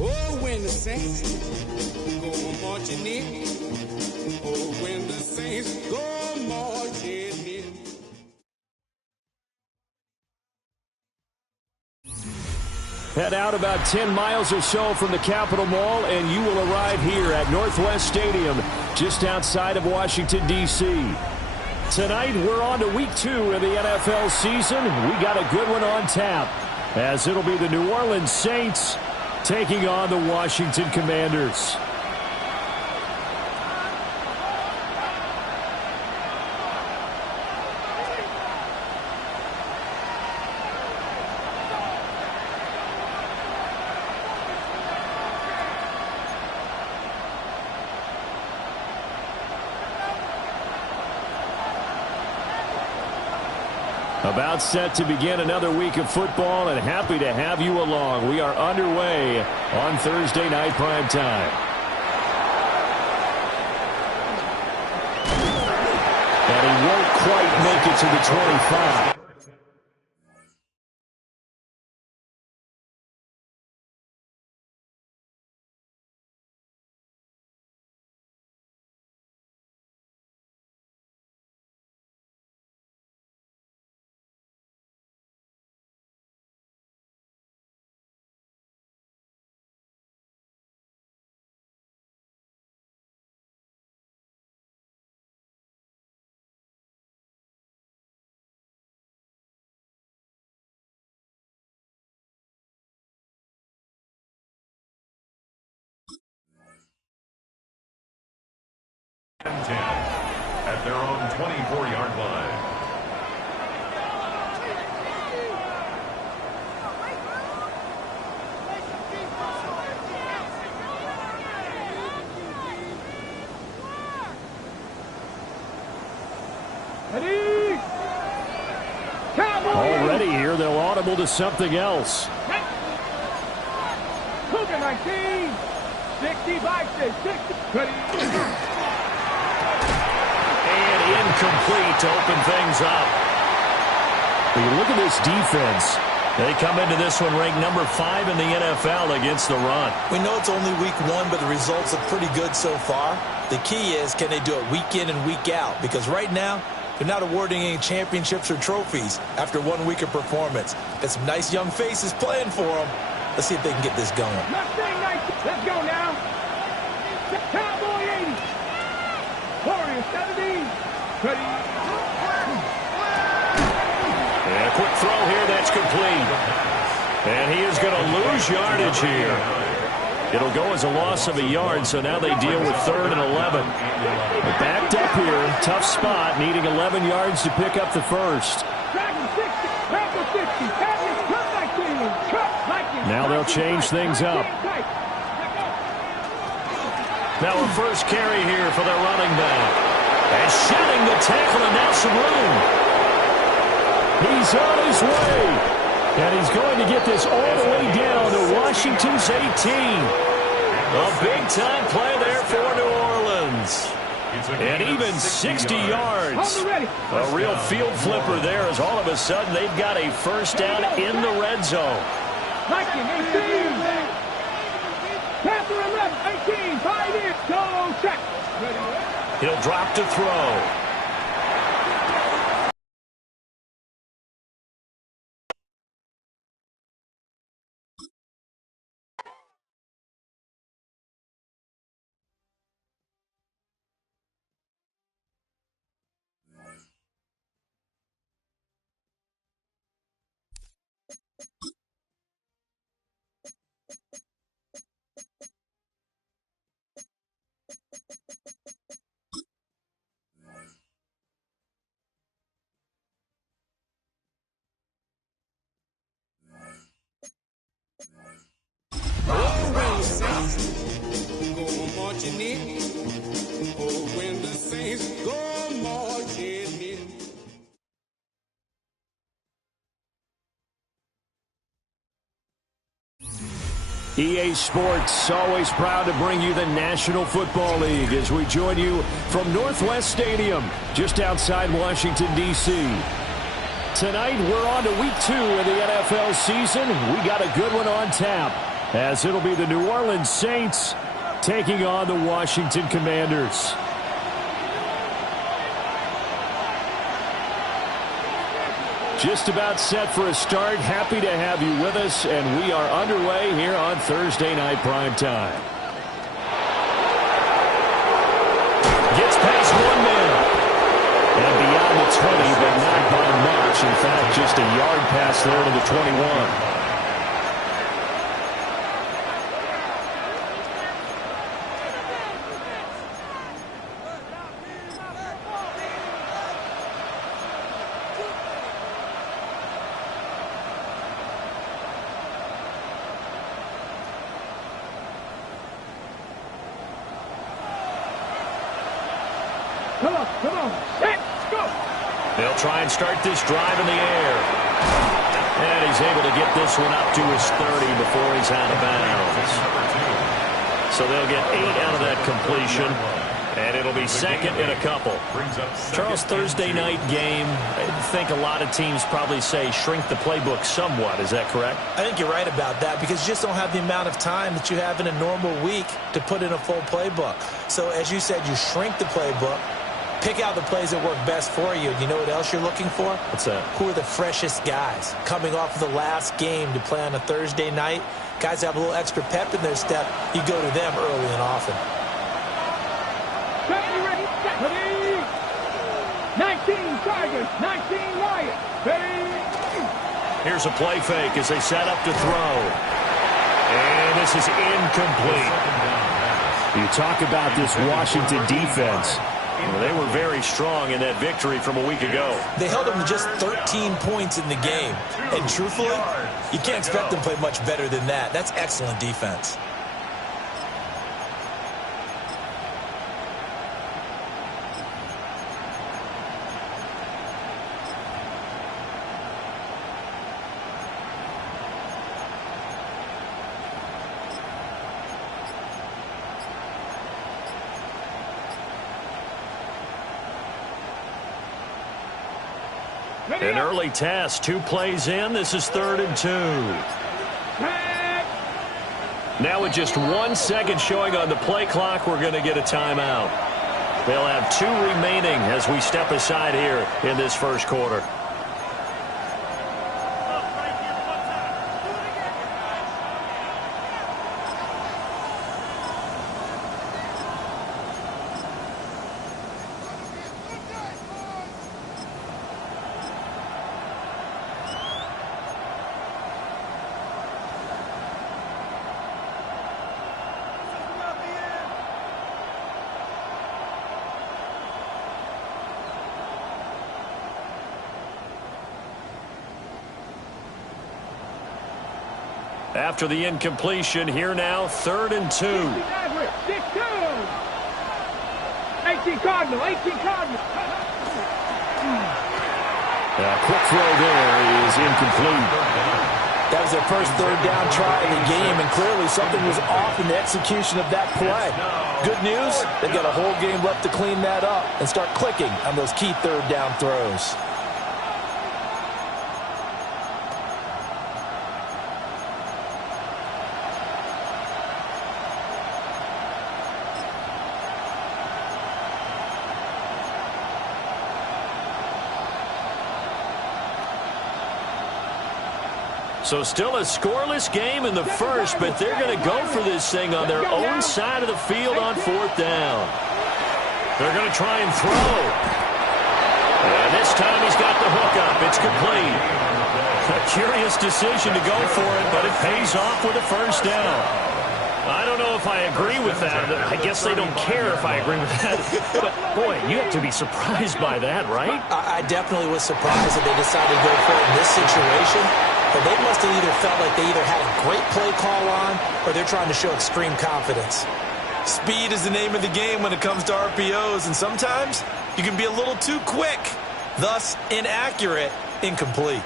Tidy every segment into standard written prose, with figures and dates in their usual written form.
Oh, when the saints go marching in. Oh, when the saints go marching in. Head out about 10 miles or so from the Capitol Mall, and you will arrive here at Northwest Stadium, just outside of Washington, D.C. Tonight, we're on to Week 2 of the NFL season. We got a good one on tap, as it'll be the New Orleans Saints taking on the Washington Commanders. About set to begin another week of football, and happy to have you along. We are underway on Thursday night prime time. And he won't quite make it to the 25. And 10 at their own 24-yard line. Already here, they'll audible to something else. Cougar 19, 60. Incomplete to open things up. When you look at this defense, they come into this one ranked number 5 in the NFL against the run. We know it's only week 1, but the results are pretty good so far. The key is, can they do it week in and week out? Because right now, they're not awarding any championships or trophies after 1 week of performance. Got some nice young faces playing for them. Let's see if they can get this going. Let's go now. Cowboy 80. Warrior 70. And a quick throw here, that's complete. And he is going to lose yardage here. It'll go as a loss of a yard, so now they deal with 3rd and 11. They're backed up here, tough spot, needing 11 yards to pick up the first. Now they'll change things up. Now a first carry here for their running back. And shedding the tackle, and now some room. He's on his way. And he's going to get this all the way down to Washington's 18. A big-time play there for New Orleans. And even 60 yards. A real field flipper there, as all of a sudden they've got a first down in the red zone. 18. Panther 11, 18, 5 in. Go check. He'll drop to throw. marching in. Oh, when the saints go marching in. EA Sports, always proud to bring you the National Football League as we join you from Northwest Stadium, just outside Washington, D.C. Tonight, we're on to week 2 of the NFL season. We got a good one on tap, as it'll be the New Orleans Saints taking on the Washington Commanders. Just about set for a start. Happy to have you with us, and we are underway here on Thursday Night Primetime. Gets past one man. And beyond the 20, but not by much. In fact, just a yard pass there to the 21. Come on, set, go! They'll try and start this drive in the air. And he's able to get this one up to his 30 before he's out of bounds. So they'll get 8 out of that completion. And it'll be second in a couple. Charles, Thursday night game, I think a lot of teams probably say shrink the playbook somewhat. Is that correct? I think you're right about that because you just don't have the amount of time that you have in a normal week to put in a full playbook. So as you said, you shrink the playbook. Pick out the plays that work best for you. You know what else you're looking for? What's that? Who are the freshest guys coming off of the last game to play on a Thursday night? Guys have a little extra pep in their step. You go to them early and often. 19 Tigers, 19 Lions. Here's a play fake as they set up to throw. And this is incomplete. You talk about this Washington defense. Well, they were very strong in that victory from a week ago. They held them to just 13 points in the game. And truthfully, you can't expect them to play much better than that. That's excellent defense. An early test, 2 plays in. This is 3rd and 2. Now with just 1 second showing on the play clock, we're going to get a timeout. They'll have 2 remaining as we step aside here in this first quarter. After the incompletion, here now, 3rd and 2. 18 Cardinal, 18 Cardinal. Quick throw there is incomplete. That was their first 3rd down try of the game, and clearly something was off in the execution of that play. Good news, they've got a whole game left to clean that up and start clicking on those key 3rd down throws. So still a scoreless game in the first, but they're going to go for this thing on their own side of the field on 4th down. They're going to try and throw. And this time he's got the hook up. It's complete. A curious decision to go for it, but it pays off with a first down. I don't know if I agree with that. I guess they don't care if I agree with that. But, boy, you have to be surprised by that, right? I definitely was surprised that they decided to go for it in this situation. But they must have either felt like they either had a great play call on or they're trying to show extreme confidence. Speed is the name of the game when it comes to RPOs, and sometimes you can be a little too quick, thus inaccurate, incomplete.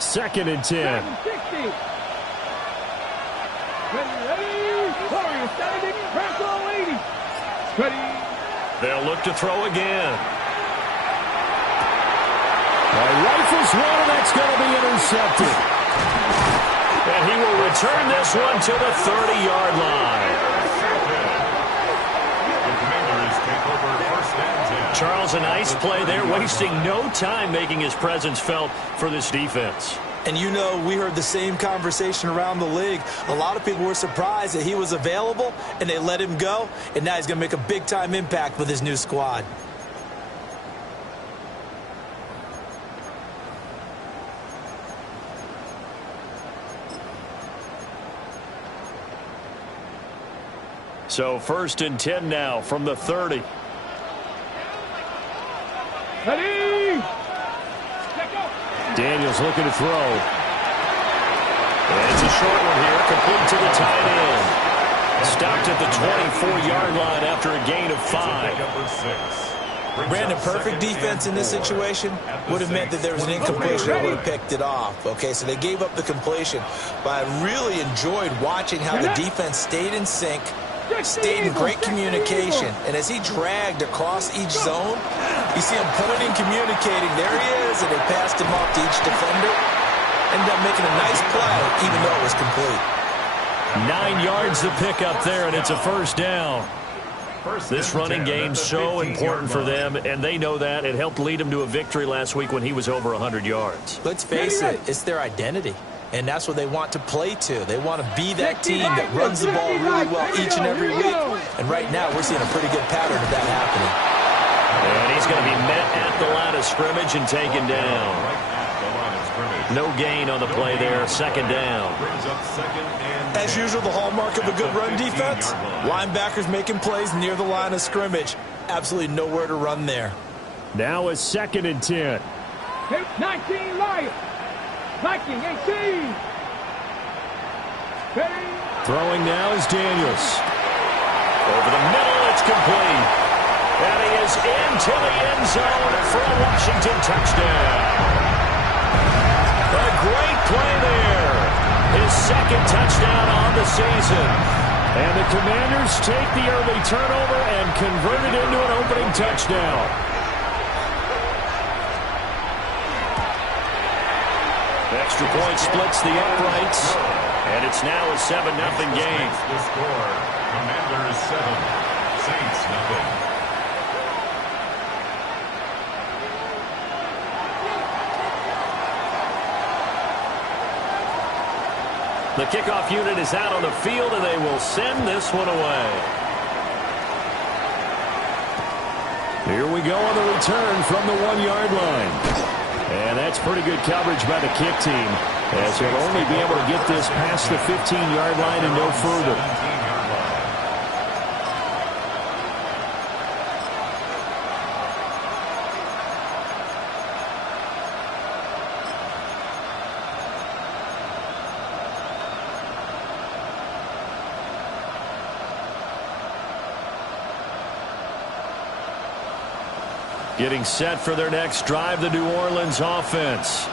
Second and 10. Ready. Ready. Warriors standing. Press all 80. Ready. They'll look to throw again. Rifles one, and that's going to be intercepted. And he will return this one to the 30-yard line. The Commanders take over first and 10. Charles, a nice play there, wasting no time making his presence felt for this defense. And you know, we heard the same conversation around the league. A lot of people were surprised that he was available, and they let him go, and now he's going to make a big-time impact with his new squad. So 1st and 10 now from the 30. Ready. Daniels looking to throw. And it's a short one here, complete to the tight end. Stopped at the 24-yard line after a gain of 5. Brandon, perfect defense in this situation would have meant that there was an incompletion that would have picked it off. Okay, so they gave up the completion. But I really enjoyed watching how the defense stayed in sync, stayed in great communication. And as he dragged across each zone, you see him pointing, communicating. There he is, and they passed him off to each defender. Ended up making a nice play, even though it was complete. 9 yards to pick up there, and it's a first down. This running game so important for them, and they know that. It helped lead them to a victory last week when he was over 100 yards. Let's face it, it's their identity. And that's what they want to play to. They want to be that team that runs the ball really well each and every week. And right now, we're seeing a pretty good pattern of that happening. And he's going to be met at the line of scrimmage and taken down. No gain on the play there. 2nd down. As usual, the hallmark of a good run defense, linebackers making plays near the line of scrimmage. Absolutely nowhere to run there. Now a 2nd and 10. 19 Lions. Viking 18. Ready. Throwing now is Daniels. Over the middle, it's complete. And he is into the end zone for a Washington touchdown. A great play there. His 2nd touchdown on the season. And the Commanders take the early turnover and convert it into an opening touchdown. Extra point splits the uprights, and it's now a 7-0 game. The score, Commanders 7, Saints 0. The kickoff unit is out on the field, and they will send this one away. Here we go on the return from the 1-yard line. And that's pretty good coverage by the kick team, as he'll only be able to get this past the 15-yard line and no further. Getting set for their next drive, the New Orleans offense.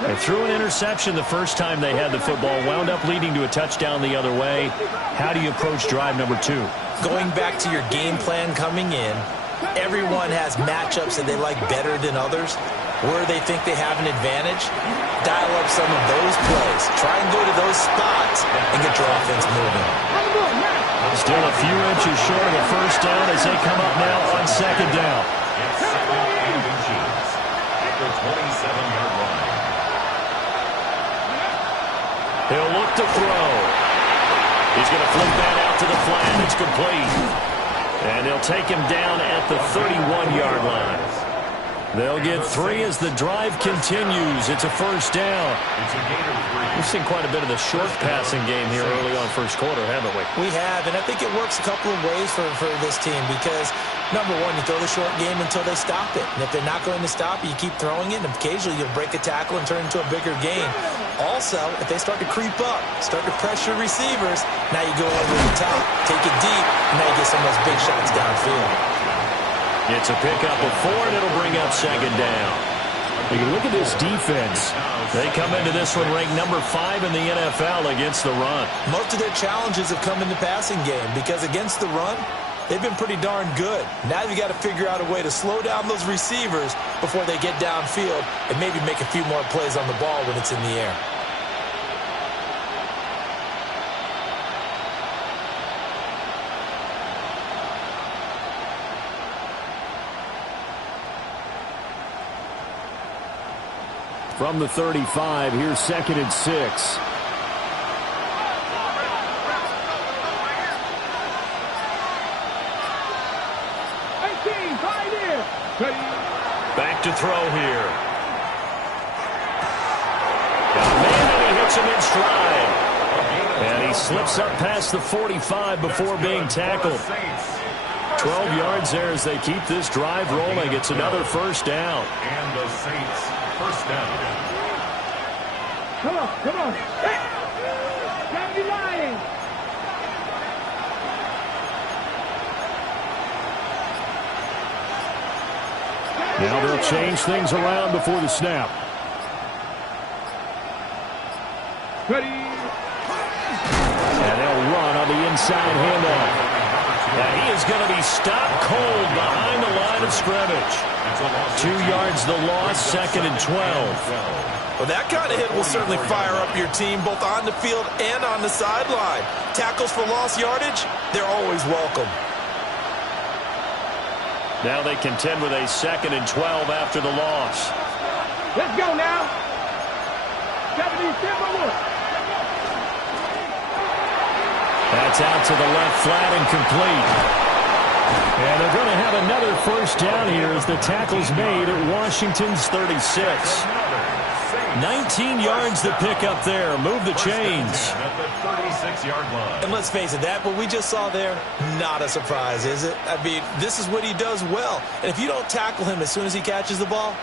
They threw an interception the first time they had the football, wound up leading to a touchdown the other way. How do you approach drive number 2? Going back to your game plan coming in, everyone has matchups that they like better than others. Where they think they have an advantage, dial up some of those plays. Try and go to those spots and get your offense moving. Still a few inches short of a first down as they come up now on 2nd down. It's 2nd inches at the 27-yard line. He'll look to throw. He's going to flip that out to the flat. It's complete. And they'll take him down at the 31-yard line. They'll get 3 as the drive continues. It's a first down. It's a gain of 3. We've seen quite a bit of the short passing game here early on first quarter, haven't we? We have, and I think it works a couple of ways for this team because, number one, you throw the short game until they stop it. And if they're not going to stop it, you keep throwing it, and occasionally you'll break a tackle and turn it into a bigger gain. Also, if they start to creep up, start to pressure receivers, now you go over the top, take it deep, and now you get some of those big shots downfield. It's a pickup of 4, and it'll bring up 2nd down. You look at this defense. They come into this one ranked number 5 in the NFL against the run. Most of their challenges have come in the passing game because against the run, they've been pretty darn good. Now you've got to figure out a way to slow down those receivers before they get downfield and maybe make a few more plays on the ball when it's in the air. From the 35, here's 2nd and 6. 18, right here. Back to throw here. Got a man, and he hits him in stride. And he slips up past the 45 before being tackled. 12 yards there as they keep this drive rolling. It's another first down. And the Saints first down. Come on. Hey! Grab your line. Now they'll change things around before the snap. Ready. And they'll run on the inside handoff. And he is going to be stopped cold behind the line of scrimmage. 2 yards the loss, 2nd and 12. Well, that kind of hit will certainly fire up your team both on the field and on the sideline. Tackles for lost yardage, they're always welcome. Now they contend with a 2nd and 12 after the loss. Let's go now. 77. That's out to the left flat and complete. And they're going to have another first down here as the tackle's made at Washington's 36. 19 yards to pick up there. Move the chains. At the 36-yard line. And let's face it, that what we just saw there, not a surprise, is it? I mean, this is what he does well. And if you don't tackle him as soon as he catches the ball,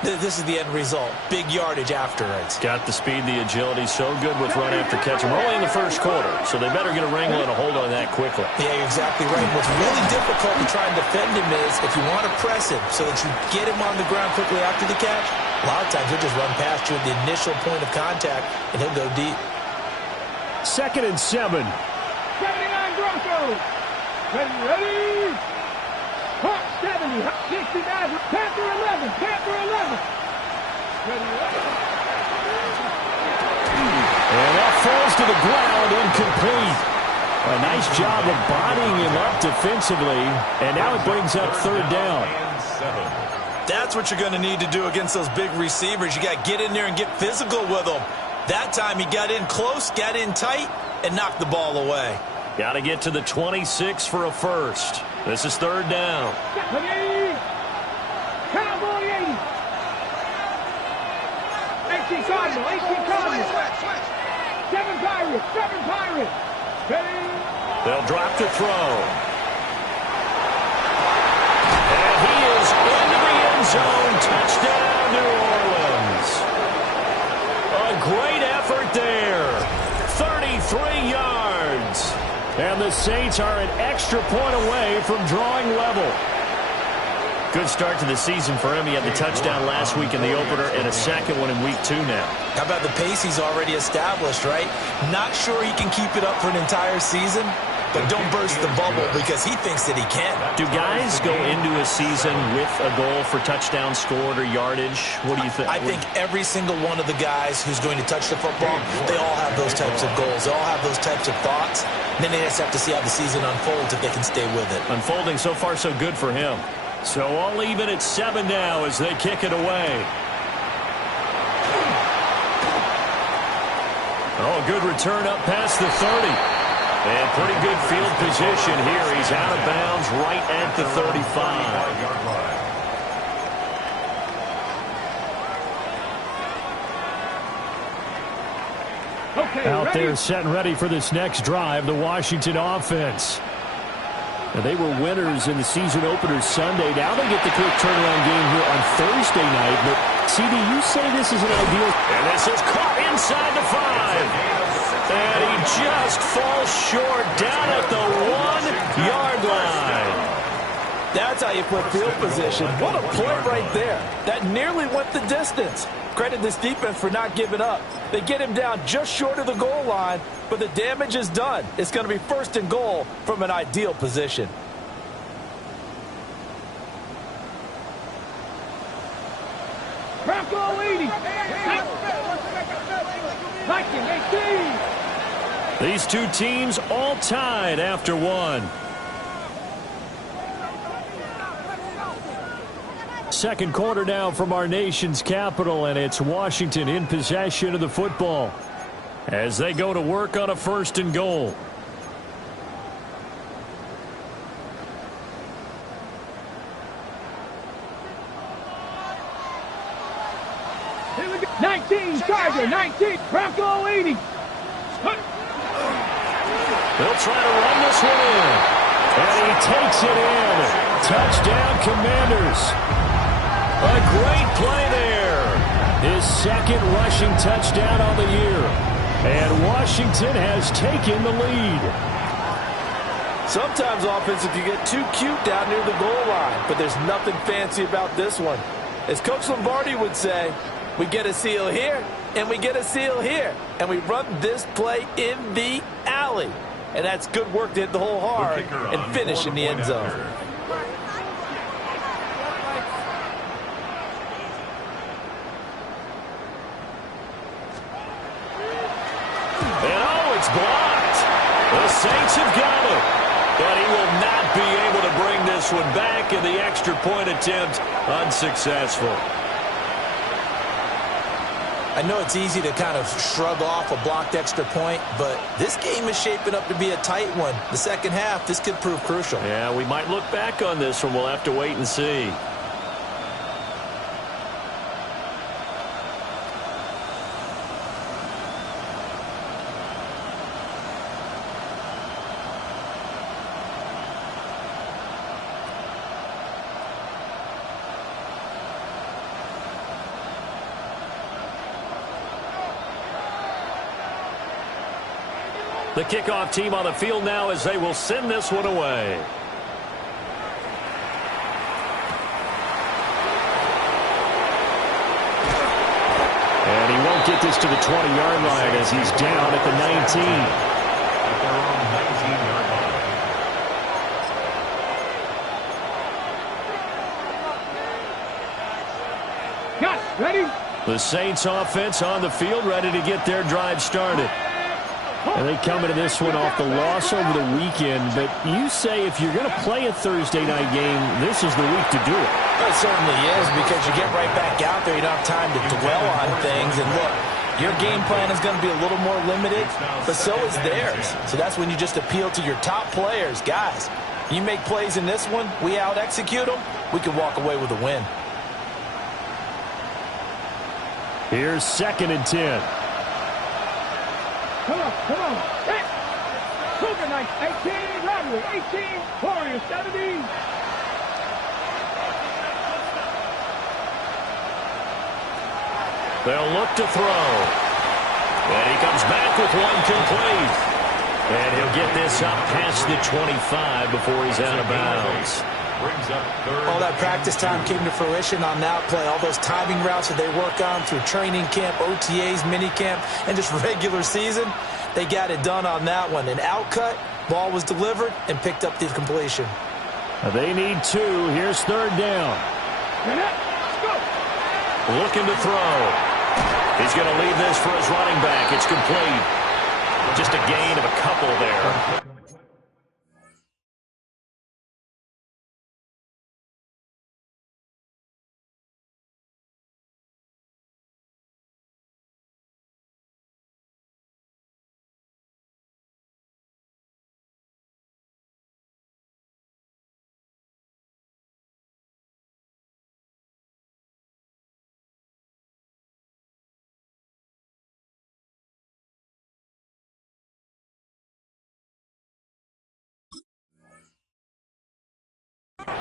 this is the end result. Big yardage afterwards. Got the speed, the agility, so good with run after catch. We're only in the first quarter, so they better get a wrangle and a hold on that quickly. Yeah, you're exactly right. What's really difficult to try and defend him is if you want to press him so that you get him on the ground quickly after the catch, a lot of times he'll just run past you at the initial point of contact, and he'll go deep. 2nd and 7. 79 Broncos. Ready. Hawk 70. 69. Panther 11. Panther 11. And that falls to the ground, incomplete. A nice job of bodying him up defensively, and now it brings up 3rd down. And 7. That's what you're going to need to do against those big receivers. You got to get in there and get physical with them. That time he got in close, got in tight, and knocked the ball away. Got to get to the 26 for a first. This is 3rd down. Cowboy 80. 18 Cardinal. 18 Cardinal. 7 Pirates. 7 Pirates. Ready. They'll drop to throw. And he is into the end zone. Touchdown, New Orleans. A great effort there. 33 yards. And the Saints are an extra point away from drawing level. Good start to the season for him. He had the touchdown last week in the opener and a second one in week 2 now. How about the pace he's already established, right? Not sure he can keep it up for an entire season, but don't burst the bubble because he thinks that he can. Do guys go into a season with a goal for touchdown scored or yardage? What do you think? I think every single one of the guys who's going to touch the football, they all have those types of goals. They all have those types of thoughts. Then they just have to see how the season unfolds if they can stay with it. Unfolding so far so good for him. So all even at 7 now as they kick it away. Oh, good return up past the 30. And pretty good field position here. He's out of bounds right at the 35. Okay, Out ready? there set and ready for this next drive, the Washington offense. Now, they were winners in the season opener Sunday. Now they get the quick turnaround game here on Thursday night. But, CD, you say this is an ideal. And this is caught inside the 5. And he just falls short down at the 1-yard line. That's how you flip field position. What a play right there. That nearly went the distance. Credit this defense for not giving up. They get him down just short of the goal line, but the damage is done. It's going to be 1st and goal from an ideal position. Bronco leading. 19-18. These two teams all tied after one. Second quarter now from our nation's capital, and it's Washington in possession of the football as they go to work on a 1st and goal. Here we go. 19, Charger, 19, Bronco leading. They'll try to run this one in, and he takes it in. Touchdown, Commanders. A great play there. His 2nd rushing touchdown on the year. And Washington has taken the lead. Sometimes offenses can get too cute down near the goal line, but there's nothing fancy about this one. As Coach Lombardi would say, we get a seal here, and we get a seal here, and we run this play in the alley. And that's good work to hit the hole hard and finish in the end zone. And oh, it's blocked. The Saints have got it. But he will not be able to bring this one back, and the extra point attempt unsuccessful. I know it's easy to kind of shrug off a blocked extra point, but this game is shaping up to be a tight one. The second half, this could prove crucial. Yeah, we might look back on this one. We'll have to wait and see. The kickoff team on the field now as they will send this one away. And he won't get this to the 20-yard line as he's down at the 19. At their own 19-yard line. Got it. Ready? The Saints offense on the field, ready to get their drive started. And they come into this one off the loss over the weekend. But you say if you're going to play a Thursday night game, this is the week to do it. It certainly is, because you get right back out there. You don't have time to dwell on things. And look, your game plan is going to be a little more limited, but so is theirs. So that's when you just appeal to your top players. Guys, you make plays in this one, we out-execute them, we can walk away with a win. Here's 2nd and 10. Come on. Hit. Cougar Knights, 18, Rivalry, 18, Warriors, 17. They'll look to throw. And he comes back with one complete. And he'll get this up past the 25 before he's out of bounds. All that practice time came to fruition on that play. All those timing routes that they work on through training camp, OTAs, minicamp, and just regular season, they got it done on that one. An outcut, ball was delivered, and picked up the completion. They need 2. Here's 3rd down. Let's go. Looking to throw. He's going to leave this for his running back. It's complete. Just a gain of a couple there.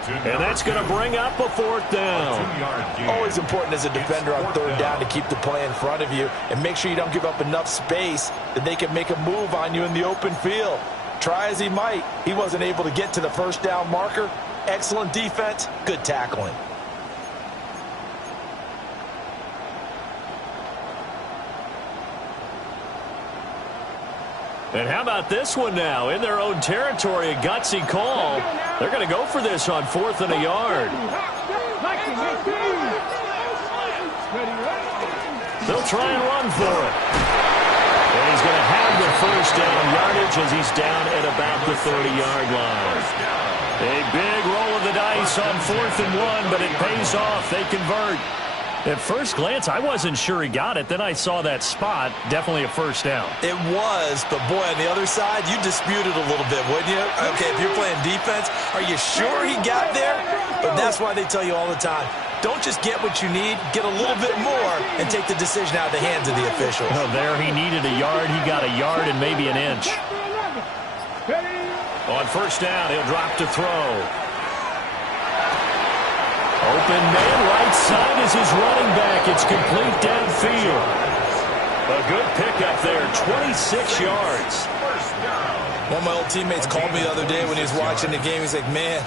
And that's going to bring up a 4th down. Always important as a defender on 3rd down to keep the play in front of you and make sure you don't give up enough space that they can make a move on you in the open field. Try as he might, he wasn't able to get to the 1st down marker. Excellent defense, good tackling. And how about this one now? In their own territory, a gutsy call. They're going to go for this on 4th and a yard. They'll try and run for it. And he's going to have the first down yardage as he's down at about the 30-yard line. A big roll of the dice on 4th and 1, but it pays off. They convert. At first glance, I wasn't sure he got it. Then I saw that spot. Definitely a first down. It was, but boy, on the other side, you disputed a little bit, wouldn't you? Okay, if you're playing defense, are you sure he got there? But that's why they tell you all the time, don't just get what you need, get a little bit more and take the decision out of the hands of the officials. Oh, there he needed a yard. He got a yard and maybe an inch. On first down, he'll drop to throw. Open man, right side is his running back. It's complete downfield. A good pickup there, 26 yards. One of my old teammates called me the other day when he was watching the game. He's like, man,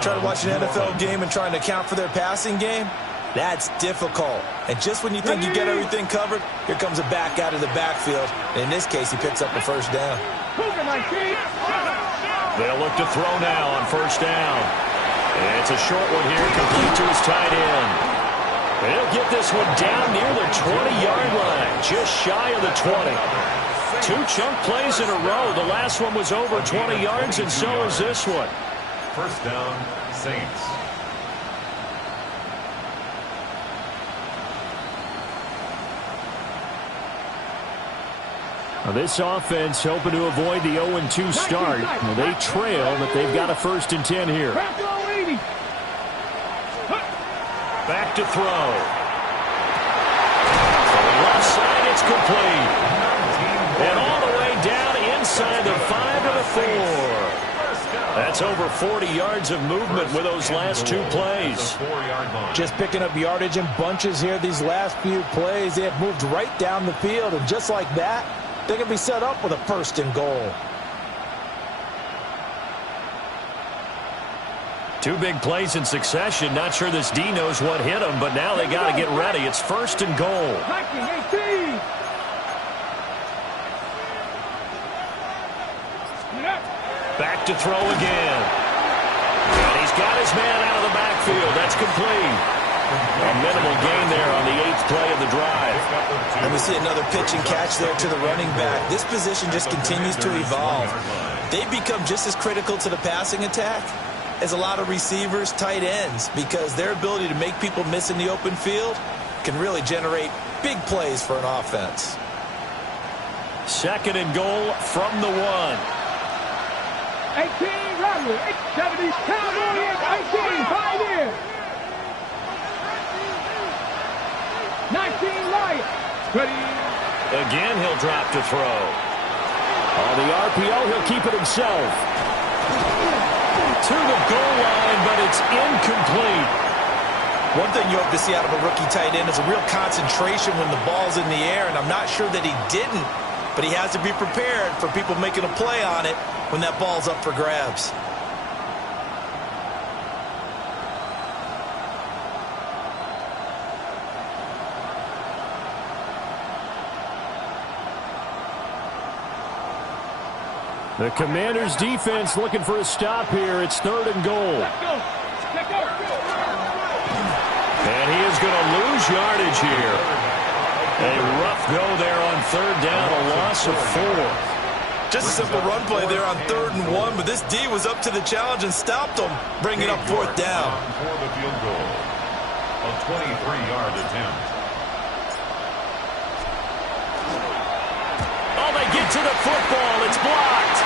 trying to watch an NFL game and trying to account for their passing game, that's difficult. And just when you think you get everything covered, here comes a back out of the backfield. And in this case, he picks up a first down. They'll look to throw now on first down. And it's a short one here, complete to his tight end. He'll get this one down near the 20-yard line, just shy of the 20. 2 chunk plays in a row. The last one was over 20 yards, and so is this one. First down, Saints. Now this offense hoping to avoid the 0-2 start. Now they trail, but they've got a 1st and 10 here. Back to throw. From the left side, it's complete. And all the way down inside the 5 to the 4. That's over 40 yards of movement with those last 2 plays. Just picking up yardage in bunches here these last few plays. They have moved right down the field, and just like that, they can be set up with a 1st and goal. 2 big plays in succession. Not sure this D knows what hit him, but now they got to get ready. It's 1st and goal. Back to throw again. And he's got his man out of the backfield. That's complete. A minimal gain there on the 8th play of the drive. And we see another pitch and catch there to the running back. This position just continues to evolve. They become just as critical to the passing attack as a lot of receivers, tight ends, because their ability to make people miss in the open field can really generate big plays for an offense. 2nd and goal from the 1. 18, Rodley, 70, Cowboys, 18, 5 in. 19, Lions, 20. Again, he'll drop to throw. On the RPO, he'll keep it himself. To the goal line, but it's incomplete. One thing you hope to see out of a rookie tight end is a real concentration when the ball's in the air, and I'm not sure that he didn't, but he has to be prepared for people making a play on it when that ball's up for grabs. The Commanders' defense looking for a stop here. It's 3rd and goal. And he is going to lose yardage here. A rough go there on 3rd down, a loss of 4. Just a simple run play there on 3rd and 1, but this D was up to the challenge and stopped him, bringing up 4th down. For the field goal. A 23-yard attempt. Oh, they get to the football. It's blocked.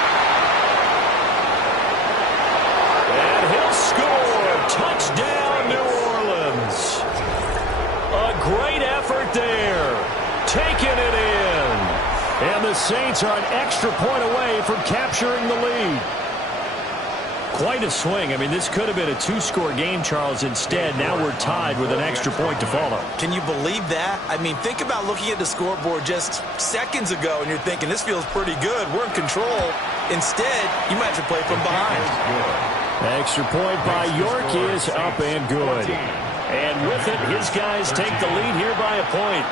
And he'll score. Touchdown, New Orleans. A great effort there. Taking it in. And the Saints are an extra point away from capturing the lead. quite a swing. I mean, this could have been a 2-score game, Charles. Instead, now we're tied with an extra point to follow. Can you believe that? I mean, think about looking at the scoreboard just seconds ago, and you're thinking, this feels pretty good. We're in control. Instead, you might have to play from behind. Extra point by York is up and good. And with it, his guys take the lead here by a point.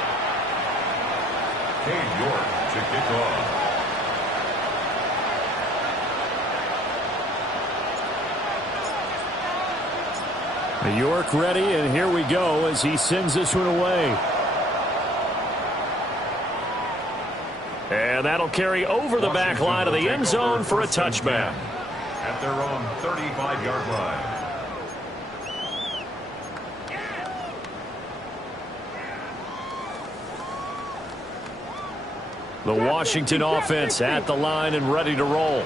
Cade York to kick off. York ready, and here we go as he sends this one away. And that'll carry over the back line of the end zone for a touchback. At their own 35-yard line. The Washington offense at the line and ready to roll.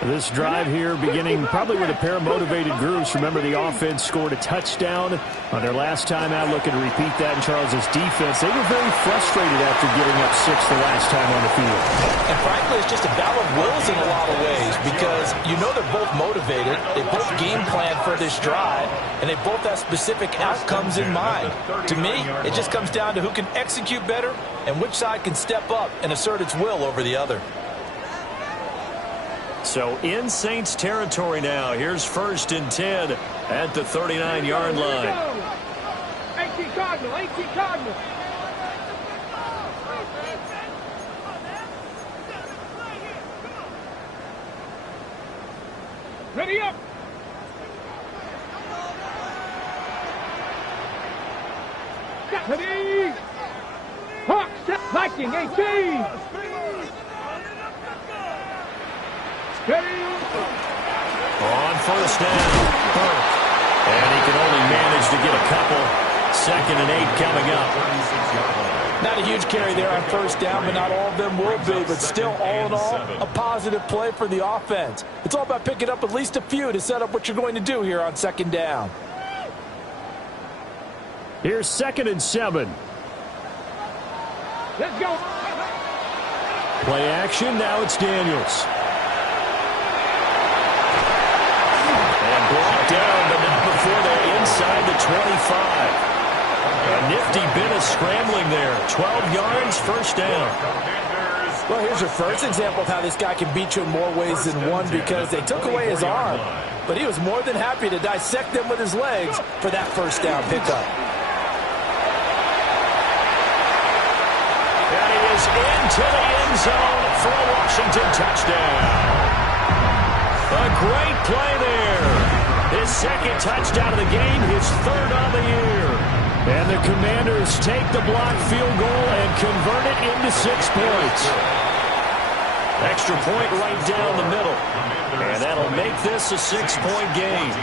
This drive here beginning probably with a pair of motivated groups. Remember, the offense scored a touchdown on their last time out. Looking to repeat that in Charles's defense. They were very frustrated after giving up 6 the last time on the field. And frankly, it's just a battle of wills in a lot of ways because you know they're both motivated. They both game plan for this drive, and they both have specific outcomes in mind. To me, it just comes down to who can execute better and which side can step up and assert its will over the other. So in Saints territory now. Here's 1st and 10 at the 39-yard line. 18 Cardinal, 18 Cardinal. Ready up. Ready. Hawk, set, Viking, 18. On 1st down. And he can only manage to get a couple. 2nd and 8 coming up. Not a huge carry there on 1st down, but not all of them will be. But still, all in all, a positive play for the offense. It's all about picking up at least a few to set up what you're going to do here on 2nd down. Here's 2nd and 7. Let's go. Play action. Now it's Daniels. Blocked down, but not before they're inside the 25. A nifty bit of scrambling there. 12 yards, 1st down. Well, here's your first example of how this guy can beat you in more ways than one because they took away his arm, but he was more than happy to dissect them with his legs for that 1st down pickup. And he is into the end zone for a Washington touchdown. A great play there. His 2nd touchdown of the game, his 3rd on the year. And the Commanders take the blocked field goal and convert it into 6 points. Extra point right down the middle. And that'll make this a 6-point game.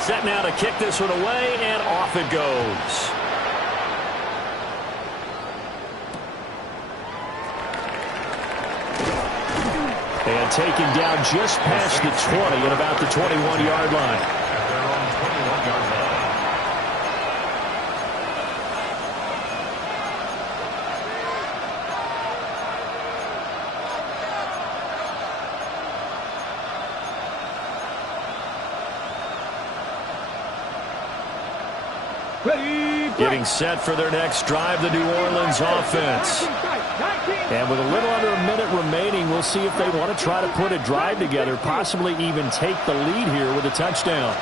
Set now to kick this one away, and off it goes. And taken down just past the 20 at about the 21-yard line. At their own 21-yard line. Getting set for their next drive, the New Orleans offense. And with a little under a minute remaining, we'll see if they want to try to put a drive together, possibly even take the lead here with a touchdown.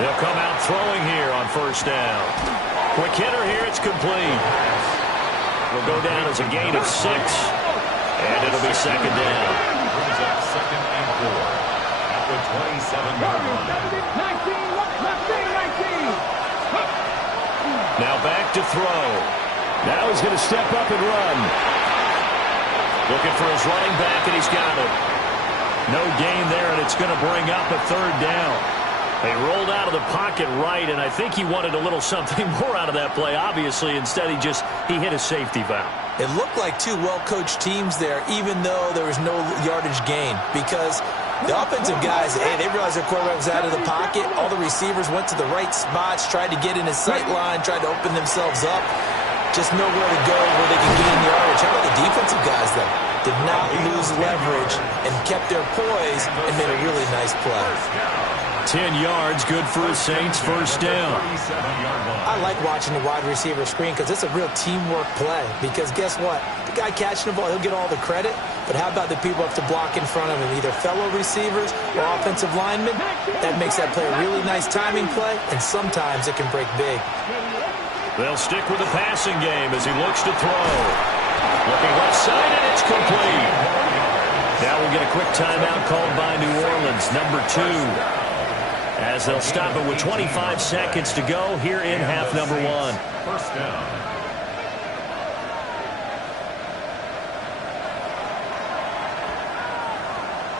They'll come out throwing here on 1st down. Quick hitter here, it's complete. Will go down as a gain of 6, and it'll be 2nd down. Brings up 2nd and 4 at the 27-yard line. Now back to throw. Now he's going to step up and run. Looking for his running back, and he's got him. No gain there, and it's going to bring up a 3rd down. They rolled out of the pocket right, and I think he wanted a little something more out of that play. Obviously, instead he hit a safety valve. It looked like 2 well-coached teams there, even though there was no yardage gain, because The offensive guys, hey, they realized their quarterback was out of the pocket. All the receivers went to the right spots, tried to get in his sight line, tried to open themselves up. Just know where to go, where they can gain yardage. How about the defensive guys, though? Did not lose leverage and kept their poise and made a really nice play. 10 yards, good for a Saints first down. I like watching the wide receiver screen because it's a real teamwork play. Because guess what? The guy catching the ball, he'll get all the credit. But how about the people who have to block in front of him, either fellow receivers or offensive linemen? That makes that play a really nice timing play, and sometimes it can break big. They'll stick with the passing game as he looks to throw. Looking left side, and it's complete. Now we'll get a quick timeout called by New Orleans, number 2. As they'll stop it with 25 seconds to go here in half number 1. First down.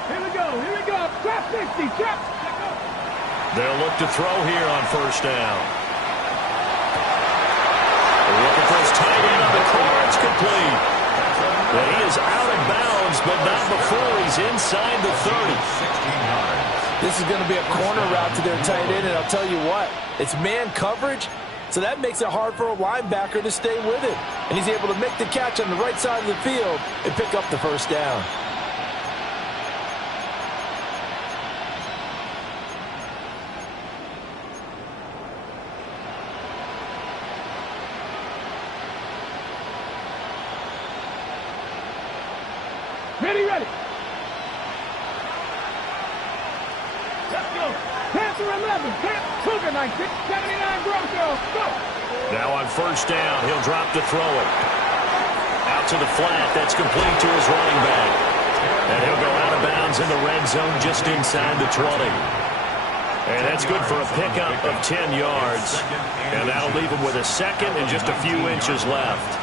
Here we go. Trap 60, trap. They'll look to throw here on first down. They're looking for his tight end on the corner. It's complete. But he is out of bounds, but not before he's inside the 30. 16 yards. This is going to be a corner route to their tight end, and I'll tell you what, it's man coverage, so that makes it hard for a linebacker to stay with it. And he's able to make the catch on the right side of the field and pick up the first down. Ready. Let's go. Panther 11. Cougar 96. 79 Broncos. Go. Now on first down, he'll drop to throw it. Out to the flat. That's complete to his running back. And he'll go out of bounds in the red zone just inside the 20. And that's good for a pickup of 10 yards. And that'll leave him with a second and just a few inches left.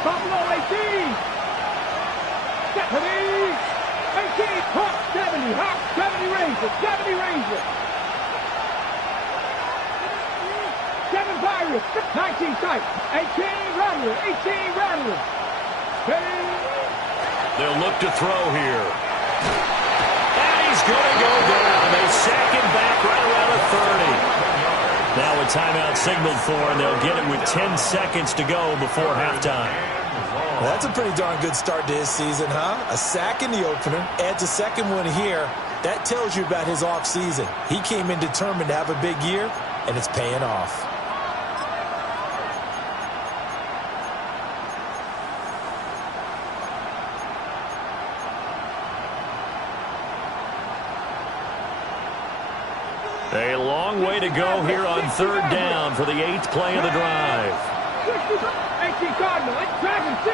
Buffalo 18. 70. 18. Hawk 70. Hawk 70 Ranger. 70 Ranger. 7 Pirates. 19 Tight. 18 Rattler. 18 Rattler. Ready. They'll look to throw here. And he's going to go down. They sack him back right around the 30. Now a timeout signaled for, and they'll get it with 10 seconds to go before halftime. Well, that's a pretty darn good start to his season, huh? A sack in the opener, adds a second one here. That tells you about his offseason. He came in determined to have a big year, and it's paying off. A long way to go here on third down for the 8th play of the drive.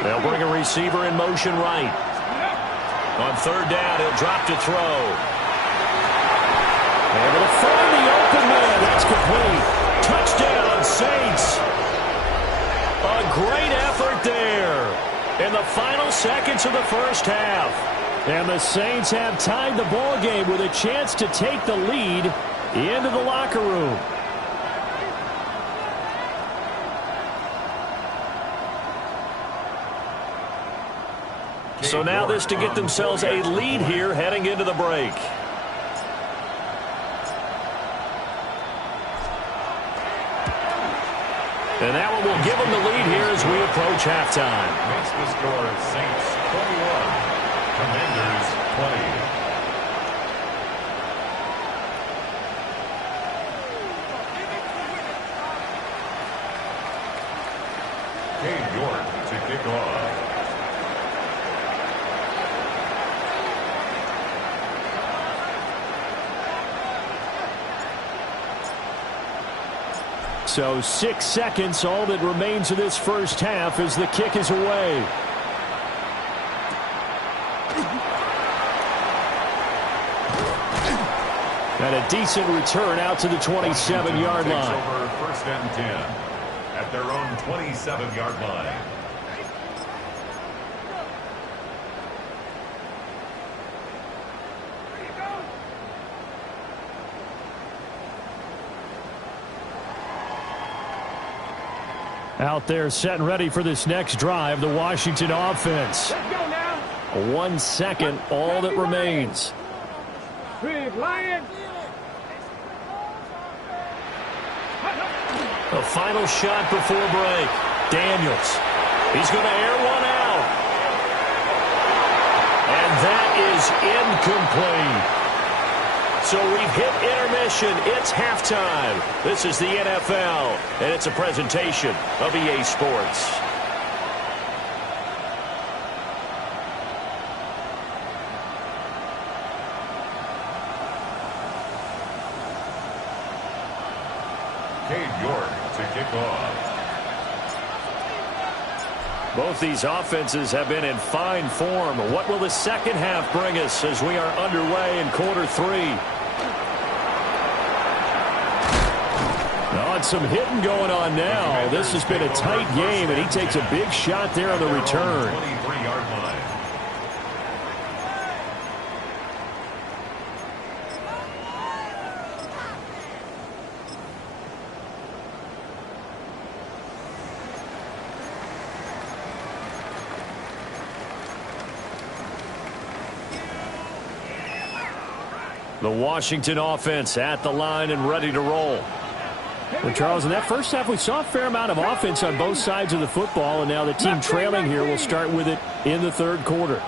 They'll bring a receiver in motion right. On third down, he'll drop to throw. Able to find the open man. That's complete. Touchdown, Saints. A great effort there in the final seconds of the first half. And the Saints have tied the ball game with a chance to take the lead into the locker room. So now this to get themselves a lead here heading into the break. And that one will give them the lead here as we approach halftime. Makes the score Saints 21, Commanders 20. Cade York to kick off. So 6 seconds, all that remains of this first half as the kick is away. And a decent return out to the 27-yard line. Over first and 10 at their own 27-yard line. Out there set and ready for this next drive, the Washington offense. Let's go now. 1 second, all that remains. Big Lion. The final shot before break. Daniels. He's going to air one out. And that is incomplete. So we've hit intermission. It's halftime. This is the NFL, and it's a presentation of EA Sports. Cade York to kick off. Both these offenses have been in fine form. What will the second half bring us as we are underway in quarter 3? Some hitting going on now. This has been a tight game, and he takes a big shot there on the return. 23-yard line. The Washington offense at the line and ready to roll. Well, Charles, in that first half, we saw a fair amount of offense on both sides of the football, and now the team trailing here will start with it in the third quarter.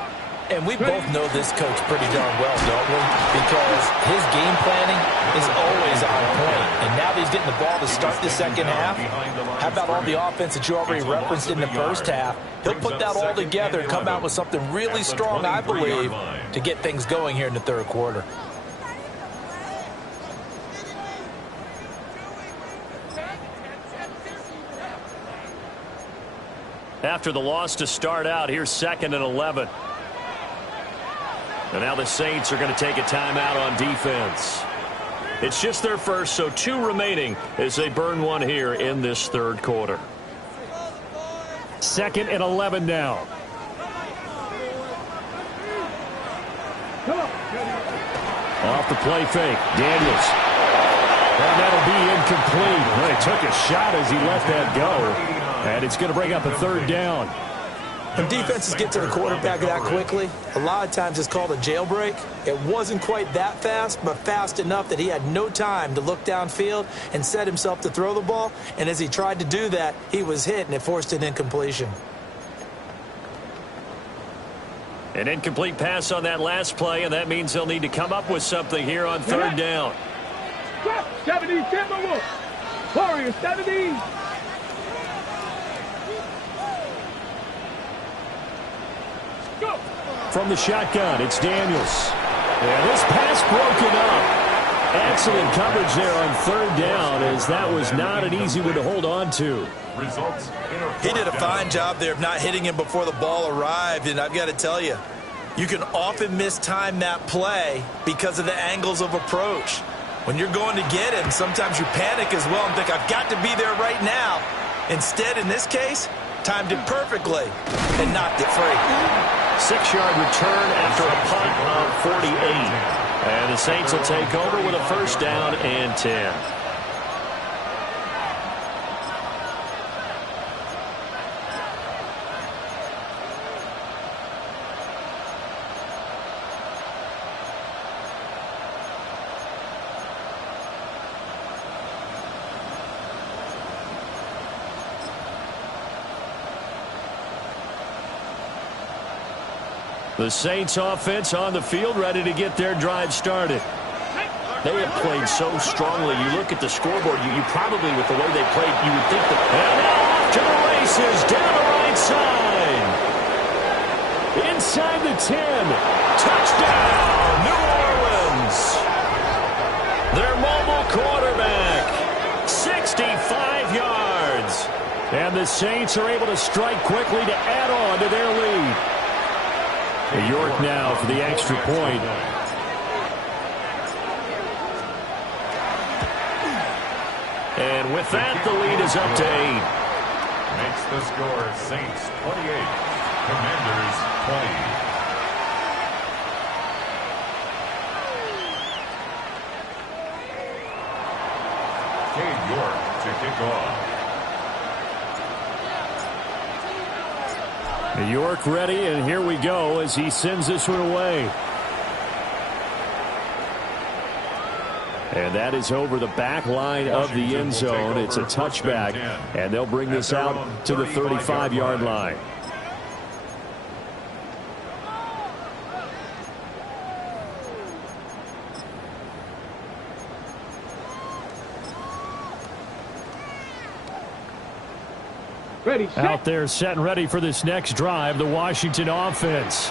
And we both know this coach pretty darn well, don't we? Because his game planning is always on point. And now that he's getting the ball to start the second half, how about all the offense that you already referenced in the first half? He'll put that all together and come out with something really strong, I believe, to get things going here in the third quarter. After the loss to start out, here's 2nd and 11. And now the Saints are going to take a timeout on defense. It's just their first, so 2 remaining as they burn one here in this third quarter. 2nd and 11 now. Off the play fake, Daniels. And that'll be incomplete. Well, he took a shot as he let that go. And it's going to bring up a 3rd down. When defenses get to the quarterback that quickly, a lot of times it's called a jailbreak. It wasn't quite that fast, but fast enough that he had no time to look downfield and set himself to throw the ball. And as he tried to do that, he was hit, and it forced an incompletion. An incomplete pass on that last play, and that means they'll need to come up with something here on 3rd down. 70, Timberwolves. Warriors, 70. From the shotgun, it's Daniels. And this pass broken up. Excellent coverage there on 3rd down, as that was not an easy one to hold on to. Results. He did a fine job there of not hitting him before the ball arrived, and I've got to tell you, you can often mistime that play because of the angles of approach. When you're going to get him, sometimes you panic as well and think, I've got to be there right now. Instead, in this case, timed it perfectly and knocked it free. 6-yard return after a punt of 48. And the Saints will take over with a 1st down and 10. The Saints offense on the field, ready to get their drive started. They have played so strongly. You look at the scoreboard, you probably, with the way they played, you would think that... And now off to the races, down the right side. Inside the 10. Touchdown, New Orleans. Their mobile quarterback, 65 yards. And the Saints are able to strike quickly to add on to their lead. York now for the extra point. And with that, the lead is up to 8. Makes the score Saints 28, Commanders 20. Cade York to kick off. York ready, and here we go as he sends this one away. And that is over the back line of the end zone. It's a touchback, and they'll bring this out to the 35-yard line. Out there set and ready for this next drive, the Washington offense.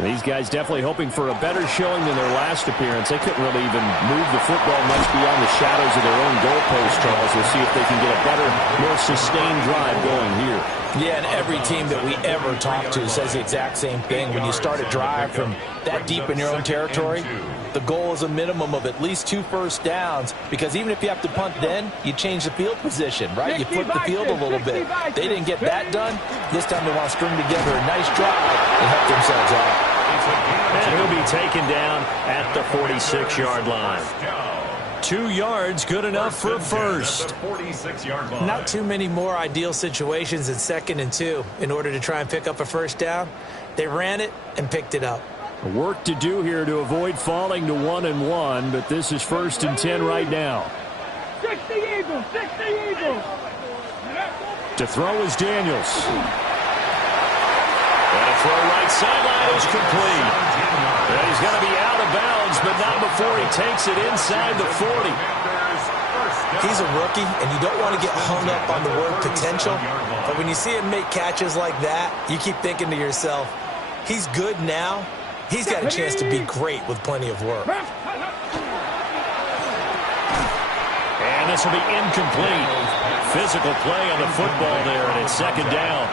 These guys definitely hoping for a better showing than their last appearance. They couldn't really even move the football much beyond the shadows of their own goalpost, Charles. We'll see if they can get a better, more sustained drive going here. Yeah, and every team that we ever talk to says the exact same thing. When you start a drive from that deep in your own territory, the goal is a minimum of at least 2 first downs, because even if you have to punt then, you change the field position, right? You flip the field a little bit. They didn't get that done. This time they want to string together a nice drive and help themselves out. And he'll be taken down at the 46-yard line. 2 yards, good enough for a first. Not too many more ideal situations in 2nd and 2 in order to try and pick up a first down. They ran it and picked it up. Work to do here to avoid falling to 1-1, but this is 1st and 10 right now. 60 Eagles, 60 Eagles. To throw is Daniels. And a throw right sideline is complete. And he's going to be out of bounds, but not before he takes it inside the 40. He's a rookie, and you don't want to get hung up on the word potential. But when you see him make catches like that, you keep thinking to yourself, he's good now. He's got a chance to be great with plenty of work. And this will be incomplete. Physical play on the football there, and it's 2nd down.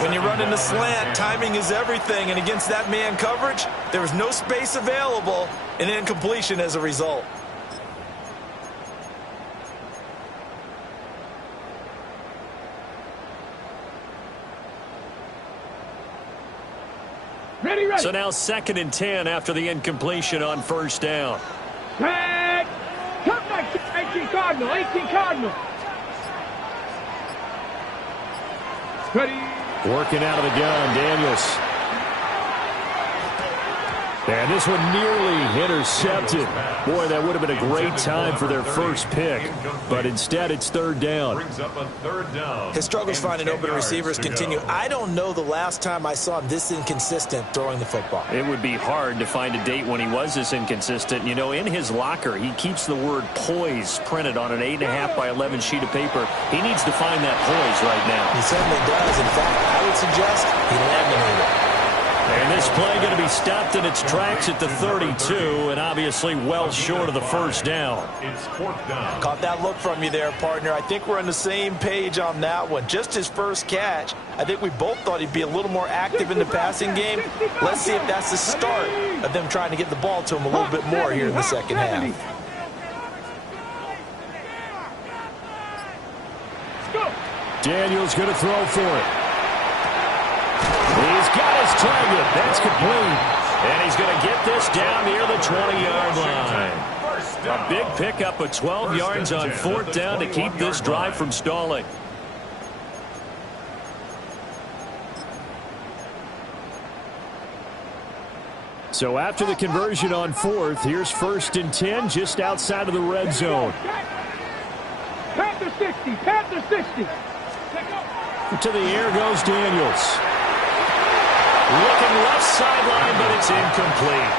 When you run in the slant, timing is everything, and against that man coverage, there was no space available, and incompletion as a result. Ready, ready. So now 2nd and 10 after the incompletion on 1st down. Tag. Come back, 18 Cardinal, 18 Cardinal. Ready. Working out of the gun, Daniels. And this one nearly intercepted. Boy, that would have been a great time for their first pick. But instead, it's 3rd down. His struggles finding open receivers continue. I don't know the last time I saw him this inconsistent throwing the football. It would be hard to find a date when he was this inconsistent. You know, in his locker, he keeps the word poise printed on an 8.5 by 11 sheet of paper. He needs to find that poise right now. He certainly does. In fact, I would suggest he laminated it. And this play going to be stopped in its tracks at the 32, and obviously well short of the 1st down. It's 4th down. Caught that look from you there, partner. I think we're on the same page on that one. Just his first catch. I think we both thought he'd be a little more active in the passing game. Let's see if that's the start of them trying to get the ball to him a little bit more here in the 2nd half. Daniels going to throw for it. He's got his target. That's complete. And he's going to get this down near the 20-yard line. A big pickup of 12 yards on 4th down to keep this drive from stalling. So after the conversion on 4th, here's 1st and 10 just outside of the red zone. Panther 60, Panther 60. To the air goes Daniels. Looking left sideline, but it's incomplete.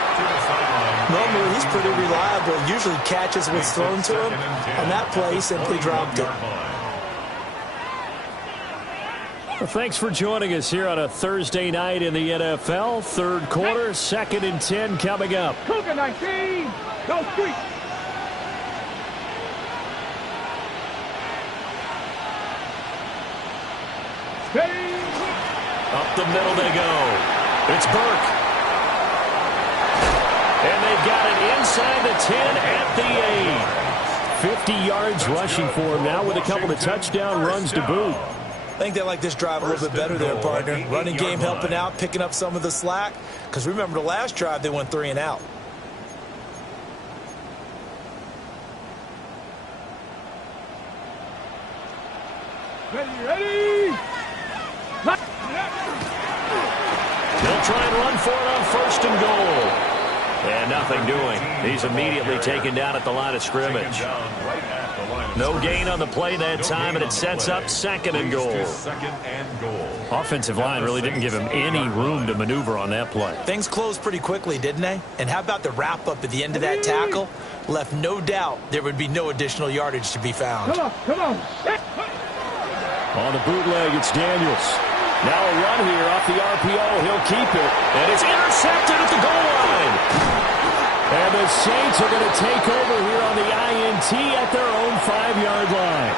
Normally, he's pretty reliable. Usually catches what's thrown to him. On that play, he simply dropped it. Well, thanks for joining us here on a Thursday night in the NFL. 3rd quarter, 2nd and 10 coming up. Cougar 19. Go Street. Up the middle they go. It's Burke. And they've got it inside the 10 at the 8. 50 yards rushing for him now with a couple of touchdown runs to boot. I think they like this drive a little bit better there, partner. Running game helping out, picking up some of the slack. Because remember the last drive, they went 3 and out. Ready, ready. He'll try and run for it on first and goal. And nothing doing. He's immediately taken down at the line of scrimmage. No gain on the play that time, and it sets up second and goal. Offensive line really didn't give him any room to maneuver on that play. Things closed pretty quickly, didn't they? And how about the wrap-up at the end of that tackle? Left no doubt there would be no additional yardage to be found. Come on, come on. On the bootleg, it's Daniels. Now a run here off the RPO. He'll keep it. And it's intercepted at the goal line. And the Saints are going to take over here on the INT at their own 5-yard line.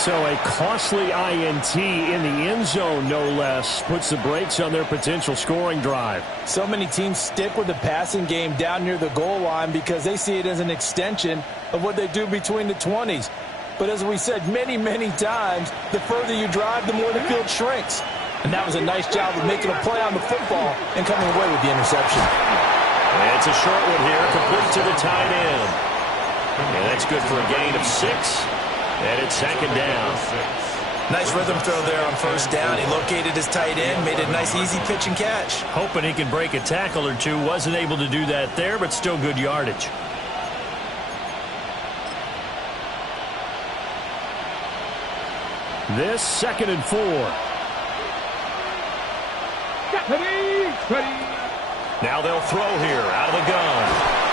So a costly INT in the end zone, no less, puts the brakes on their potential scoring drive. So many teams stick with the passing game down near the goal line because they see it as an extension of what they do between the 20s. But as we said many, many times, the further you drive, the more the field shrinks. And that was a nice job of making a play on the football and coming away with the interception. And it's a short one here, complete to the tight end. And that's good for a gain of 6. And it's second down. Nice rhythm throw there on first down. He located his tight end, made it a nice easy pitch and catch. Hoping he can break a tackle or two. Wasn't able to do that there, but still good yardage. This 2nd and 4. Ready. Now they'll throw here out of the gun.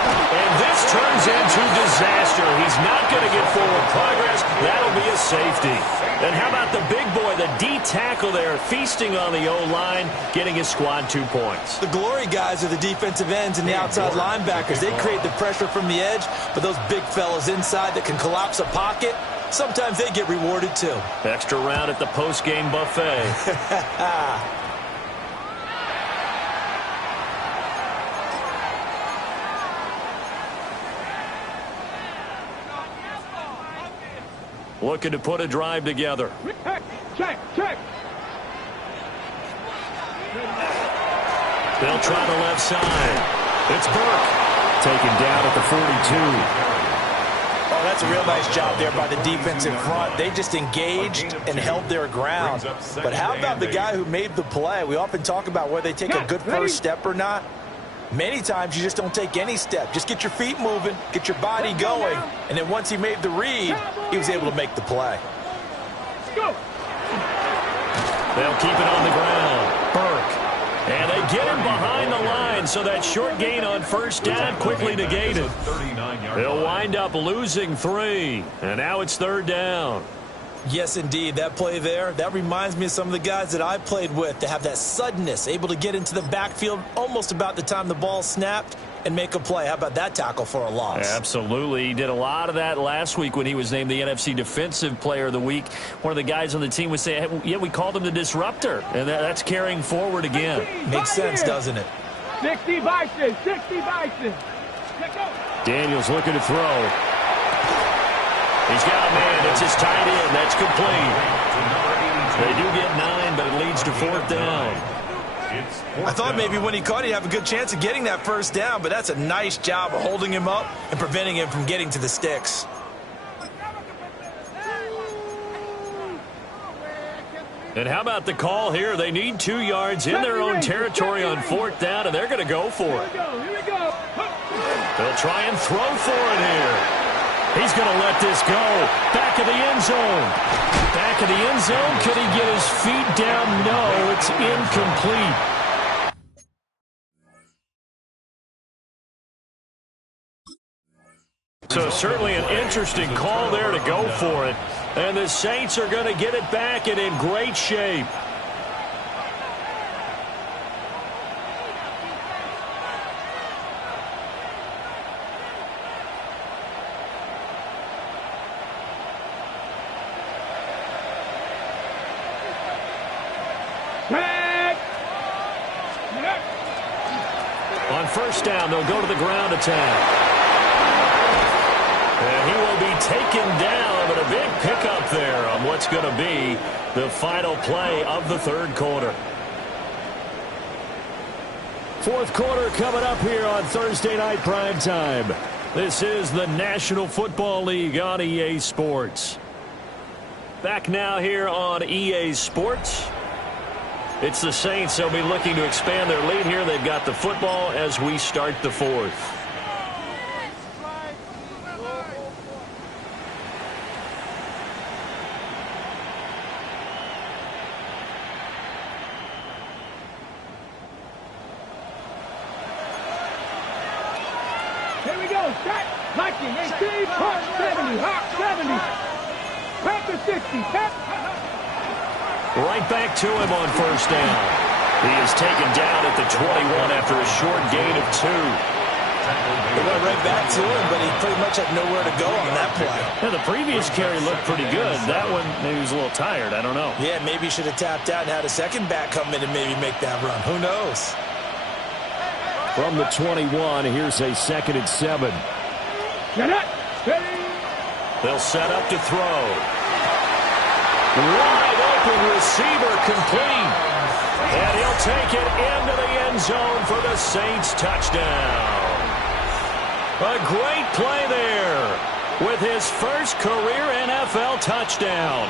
And this turns into disaster. He's not going to get forward progress. That'll be a safety. And how about the big boy, the D tackle there, feasting on the O-line, getting his squad 2 points. The glory guys are the defensive ends and the outside linebackers. They create the pressure from the edge, but those big fellas inside that can collapse a pocket, sometimes they get rewarded too. Extra round at the post-game buffet. Looking to put a drive together. Check. They'll try the left side. It's Burke. Taken down at the 42. Oh, that's a real nice job there by the defensive front. They just engaged and held their ground. But how about the guy who made the play? We often talk about whether they take a good first step or not. Many times you just don't take any step. Just get your feet moving, get your body going, and then once he made the read, he was able to make the play. Go. They'll keep it on the ground. Burke. And they get him behind the line, so that short gain on first down quickly negated. They'll wind up losing 3, and now it's 3rd down. Yes, indeed. That play there, that reminds me of some of the guys that I played with to have that suddenness, able to get into the backfield almost about the time the ball snapped and make a play. How about that tackle for a loss? Absolutely. He did a lot of that last week when he was named the NFC Defensive Player of the Week. One of the guys on the team would say, hey, yeah, we called him the disruptor, and that's carrying forward again. Makes sense, doesn't it? 60 Bison. Daniels looking to throw. He's got a man. It's his tight end. That's complete. They do get 9, but it leads to 4th down. I thought maybe when he caught it, he'd have a good chance of getting that first down, but that's a nice job of holding him up and preventing him from getting to the sticks. And how about the call here? They need 2 yards in their own territory on 4th down, and they're going to go for it. Here we go. They'll try and throw for it here. He's going to let this go. Back of the end zone. Back of the end zone. Could he get his feet down? No, it's incomplete. So certainly an interesting call there to go for it. And the Saints are going to get it back and in great shape. On first down, they'll go to the ground attack. And he will be taken down, but a big pickup there on what's going to be the final play of the 3rd quarter. 4th quarter coming up here on Thursday Night Primetime. This is the National Football League on EA Sports. Back now here on EA Sports. It's the Saints. They'll be looking to expand their lead here. They've got the football as we start the fourth. Here we go. Shot. Liking. 18. Hawk 70. Hawk 70. Panther 60. Right back to him on first down. He is taken down at the 21 after a short gain of 2. They went right back to him, but he pretty much had nowhere to go on that play. Yeah, the previous carry looked pretty good. That one, maybe he was a little tired. I don't know. Yeah, maybe he should have tapped out and had a second back come in and maybe make that run. Who knows? From the 21, here's a 2nd and 7. Get it. Steady. They'll set up to throw. Wide open receiver complete. And he'll take it into the end zone for the Saints touchdown. A great play there with his first career NFL touchdown.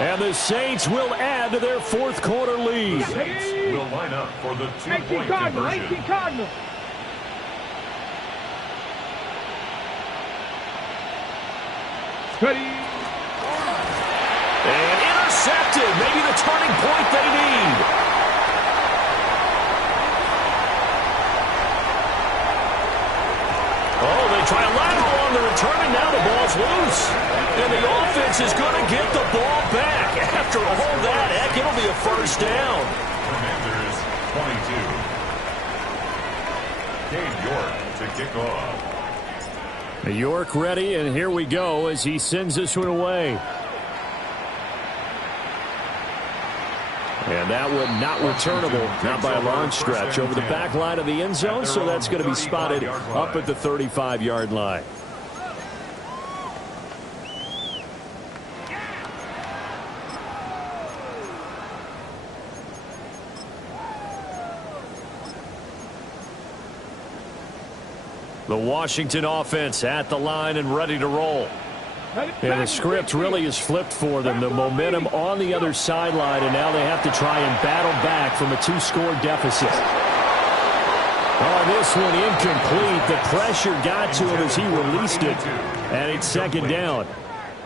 And the Saints will add to their fourth quarter lead. Saints will line up for the 2-point Cardinal. conversion. 18 Cardinal. Steady. And intercepted. Maybe the turning point they need. Oh, they try a lateral on the return, and now the ball's loose. And the offense is going to get the ball back. After all that, heck, it'll be a first down. Commanders 22. Cade York to kick off. York ready, and here we go as he sends this one away. And that one not returnable, not by a long stretch, over the back line of the end zone, so that's going to be spotted up at the 35-yard line. The Washington offense at the line and ready to roll. And the script really is flipped for them. The momentum on the other sideline, and now they have to try and battle back from a 2-score deficit. Oh, this one incomplete. The pressure got to him as he released it, and it's 2nd down.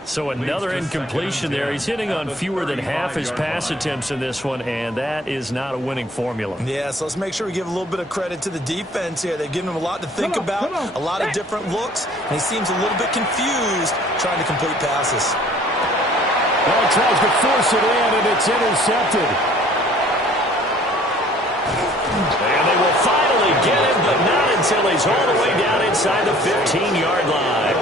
So another incompletion there. He's hitting on fewer than half his pass attempts in this one, and that is not a winning formula. Yeah, so let's make sure we give a little bit of credit to the defense here. They've given him a lot to think about, a lot of different looks, and he seems a little bit confused trying to complete passes. Well, he tries to force it in, and it's intercepted. And they will finally get him, but not until he's all the way down inside the 15-yard line.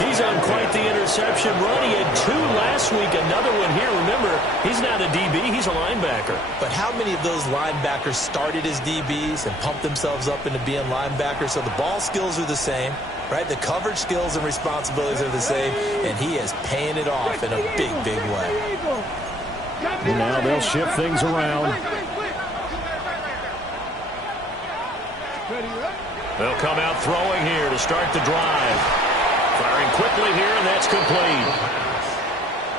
He's on quite the interception run. He had 2 last week, another one here. Remember, he's not a DB, he's a linebacker. But how many of those linebackers started as DBs and pumped themselves up into being linebackers? So the ball skills are the same, right? The coverage skills and responsibilities are the same, and he is paying it off in a big, big way. And now they'll shift things around. They'll come out throwing here to start the drive. Firing quickly here, and that's complete.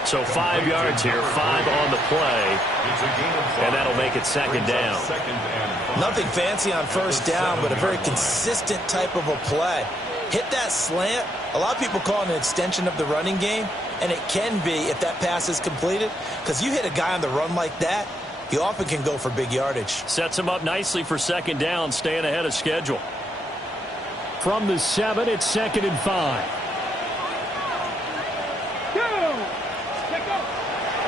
So 5 yards here, 5 on the play, and that'll make it 2nd down. Nothing fancy on first down, but a very consistent type of a play. Hit that slant. A lot of people call it an extension of the running game, and it can be if that pass is completed, because you hit a guy on the run like that, he often can go for big yardage. Sets him up nicely for 2nd down, staying ahead of schedule. From the 7, it's 2nd and 5.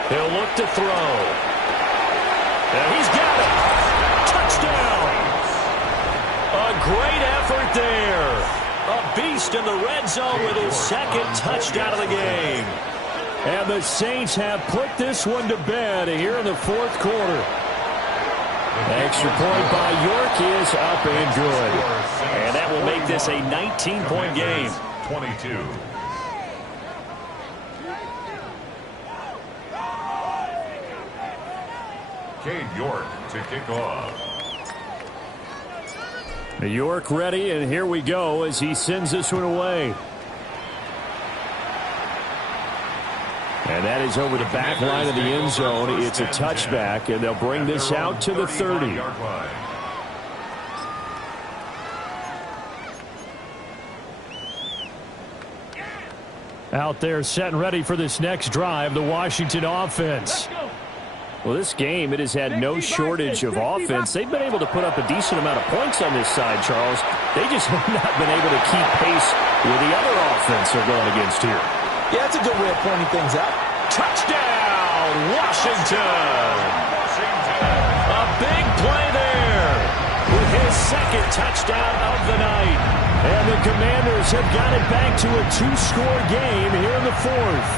He'll look to throw. And he's got it. Touchdown. A great effort there. A beast in the red zone with his 2nd touchdown of the game. And the Saints have put this one to bed here in the 4th quarter. Extra point by York is up and good. And that will make this a 19-point game. 22. Cade York to kick off. York ready, and here we go as he sends this one away. And that is over the back line of the end zone. It's a touchback, and they'll bring this out to the 30. Out there set and ready for this next drive, the Washington offense. Well, this game, it has had no shortage of offense. They've been able to put up a decent amount of points on this side, Charles. They just have not been able to keep pace with the other offense they're going against here. Yeah, that's a good way of pointing things out. Touchdown, Washington! A big play there with his second touchdown of the night. And the Commanders have got it back to a 2-score game here in the fourth.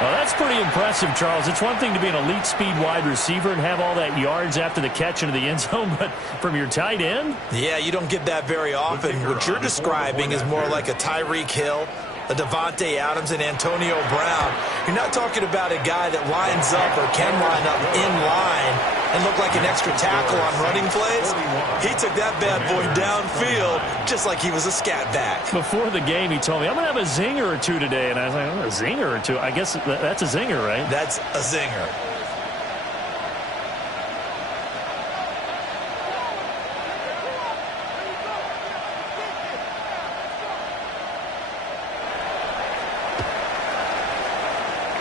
Well, that's pretty impressive, Charles. It's one thing to be an elite speed wide receiver and have all that yards after the catch into the end zone, but from your tight end? Yeah, you don't get that very often. What you're describing is more like a Tyreek Hill, a Devontae Adams, and Antonio Brown. You're not talking about a guy that lines up or can line up in line and look like an extra tackle on running plays. He took that bad boy downfield just like he was a scat back. Before the game, he told me, I'm going to have a zinger or two today. And I was like, oh, a zinger or two? I guess that's a zinger, right? That's a zinger.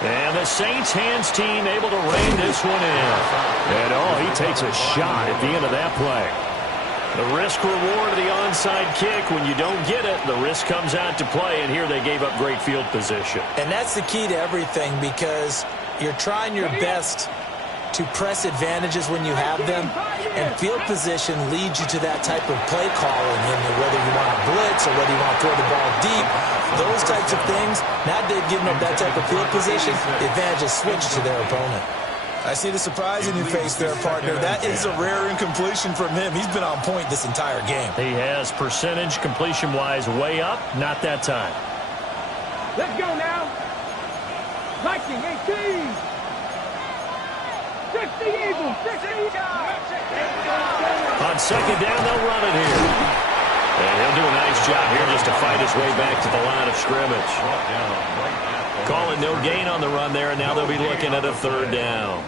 And the Saints hands team able to rein this one in. And, oh, he takes a shot at the end of that play. The risk-reward of the onside kick. When you don't get it, the risk comes out to play, and here they gave up great field position. And that's the key to everything, because you're trying your best to press advantages when you have them, and field position leads you to that type of play calling, and whether you want to blitz or whether you want to throw the ball deep, those types of things. Now they've given up that type of field position, the advantage is switched to their opponent. I see the surprise in your face there, partner. That is a rare incompletion from him. He's been on point this entire game. He has percentage completion-wise way up, not that time. Let's go now. Viking 18. 60 Eagles. 60 On second down, they'll run it here. And he'll do a nice job here just to fight his way back to the line of scrimmage. Call it no gain on the run there, and now they'll be looking at a third down.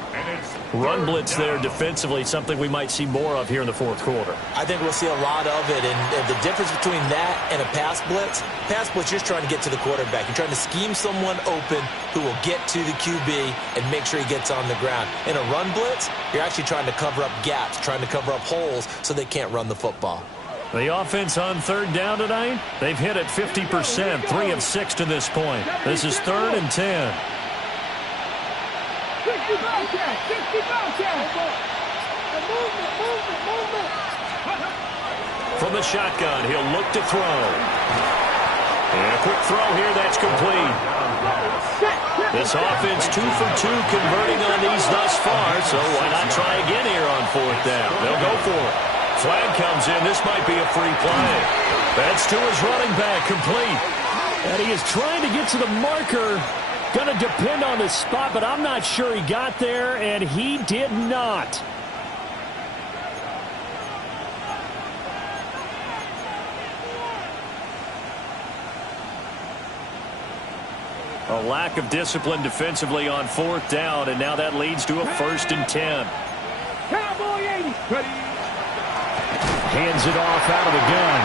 Run blitz there defensively, something we might see more of here in the fourth quarter. I think we'll see a lot of it, and the difference between that and a pass blitz, you're just trying to get to the quarterback. You're trying to scheme someone open who will get to the QB and make sure he gets on the ground. In a run blitz, you're actually trying to cover up gaps, trying to cover up holes so they can't run the football. The offense on third down tonight, they've hit it 50%, 3 of 6 to this point. This is 3rd and 10. 60 Bobcat. 60 Bobcat. Movement. From the shotgun, he'll look to throw. And a quick throw here, that's complete. This offense 2 for 2 converting on these thus far, so why not try again here on fourth down? They'll go for it. Flag comes in. This might be a free play. That's to his running back, complete. And he is trying to get to the marker. Going to depend on his spot, but I'm not sure he got there, and he did not. A lack of discipline defensively on fourth down, and now that leads to a 1st and 10. Cowboy 80. Ready. Hands it off out of the gun.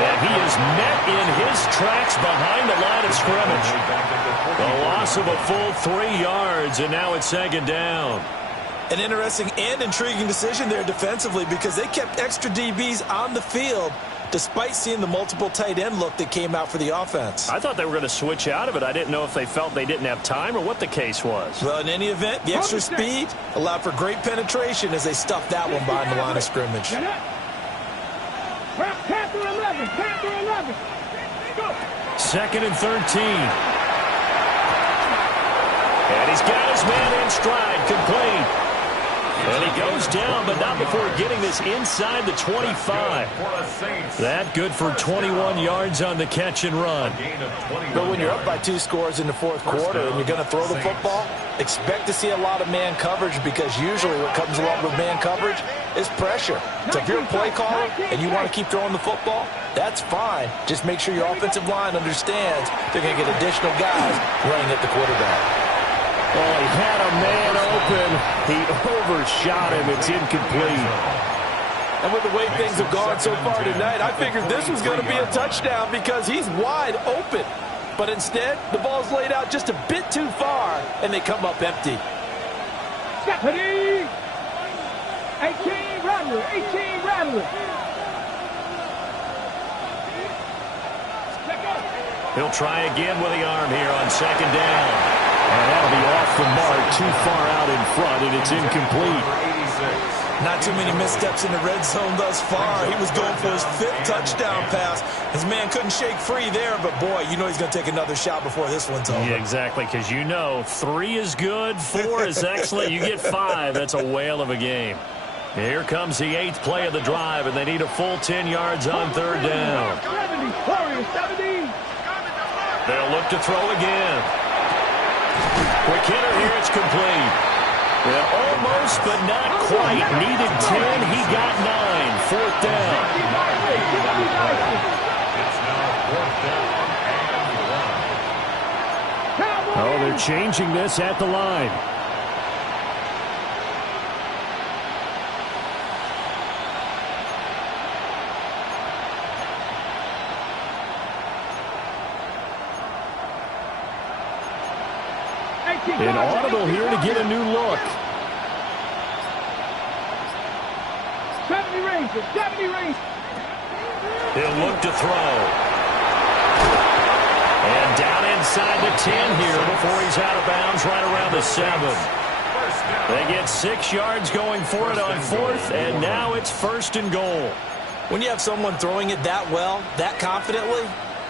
And he is met in his tracks behind the line of scrimmage. The loss of a full 3 yards, and now it's 2nd down. An interesting and intriguing decision there defensively, because they kept extra DBs on the field despite seeing the multiple tight end look that came out for the offense. I thought they were going to switch out of it. I didn't know if they felt they didn't have time or what the case was. Well, in any event, the extra speed allowed for great penetration as they stuffed that one behind the line of scrimmage. Panther 11. Panther 11. Go. 2nd and 13. And he's got his man in stride, complete. And he goes down, but not before getting this inside the 25. That good for 21 yards on the catch and run. But when you're up by 2 scores in the fourth quarter and you're going to throw the football, expect to see a lot of man coverage, because usually what comes along with man coverage is pressure. So if you're a play caller and you want to keep throwing the football, that's fine. Just make sure your offensive line understands they're going to get additional guys running at the quarterback. Oh, he had a man open. He overshot him. It's incomplete. And with the way things have gone so far tonight, I figured this was going to be a touchdown because he's wide open. But instead, the ball's laid out just a bit too far, and they come up empty. 18 Rattler, 18 Rattler. He'll try again with the arm here on second down. And that'll be off the mark, too far out in front, and it's incomplete. Not too many missteps in the red zone thus far. He was going for his 5th touchdown pass. His man couldn't shake free there, but boy, you know he's going to take another shot before this one's over. Yeah, exactly, because you know 3 is good, 4 is excellent. You get 5, that's a whale of a game. Here comes the 8th play of the drive, and they need a full 10 yards on third down. 70. They'll look to throw again. Quick hitter here, it's complete. Well, almost, but not quite. Needed 10, he got 9. Fourth down. It's now 4th down and 1. Oh, they're changing this at the line. An audible here to get a new look. 70 Rangers. He'll look to throw. And down inside the 10 here before he's out of bounds right around the 7. They get 6 yards going for it on 4th, and now it's 1st and goal. When you have someone throwing it that well, that confidently,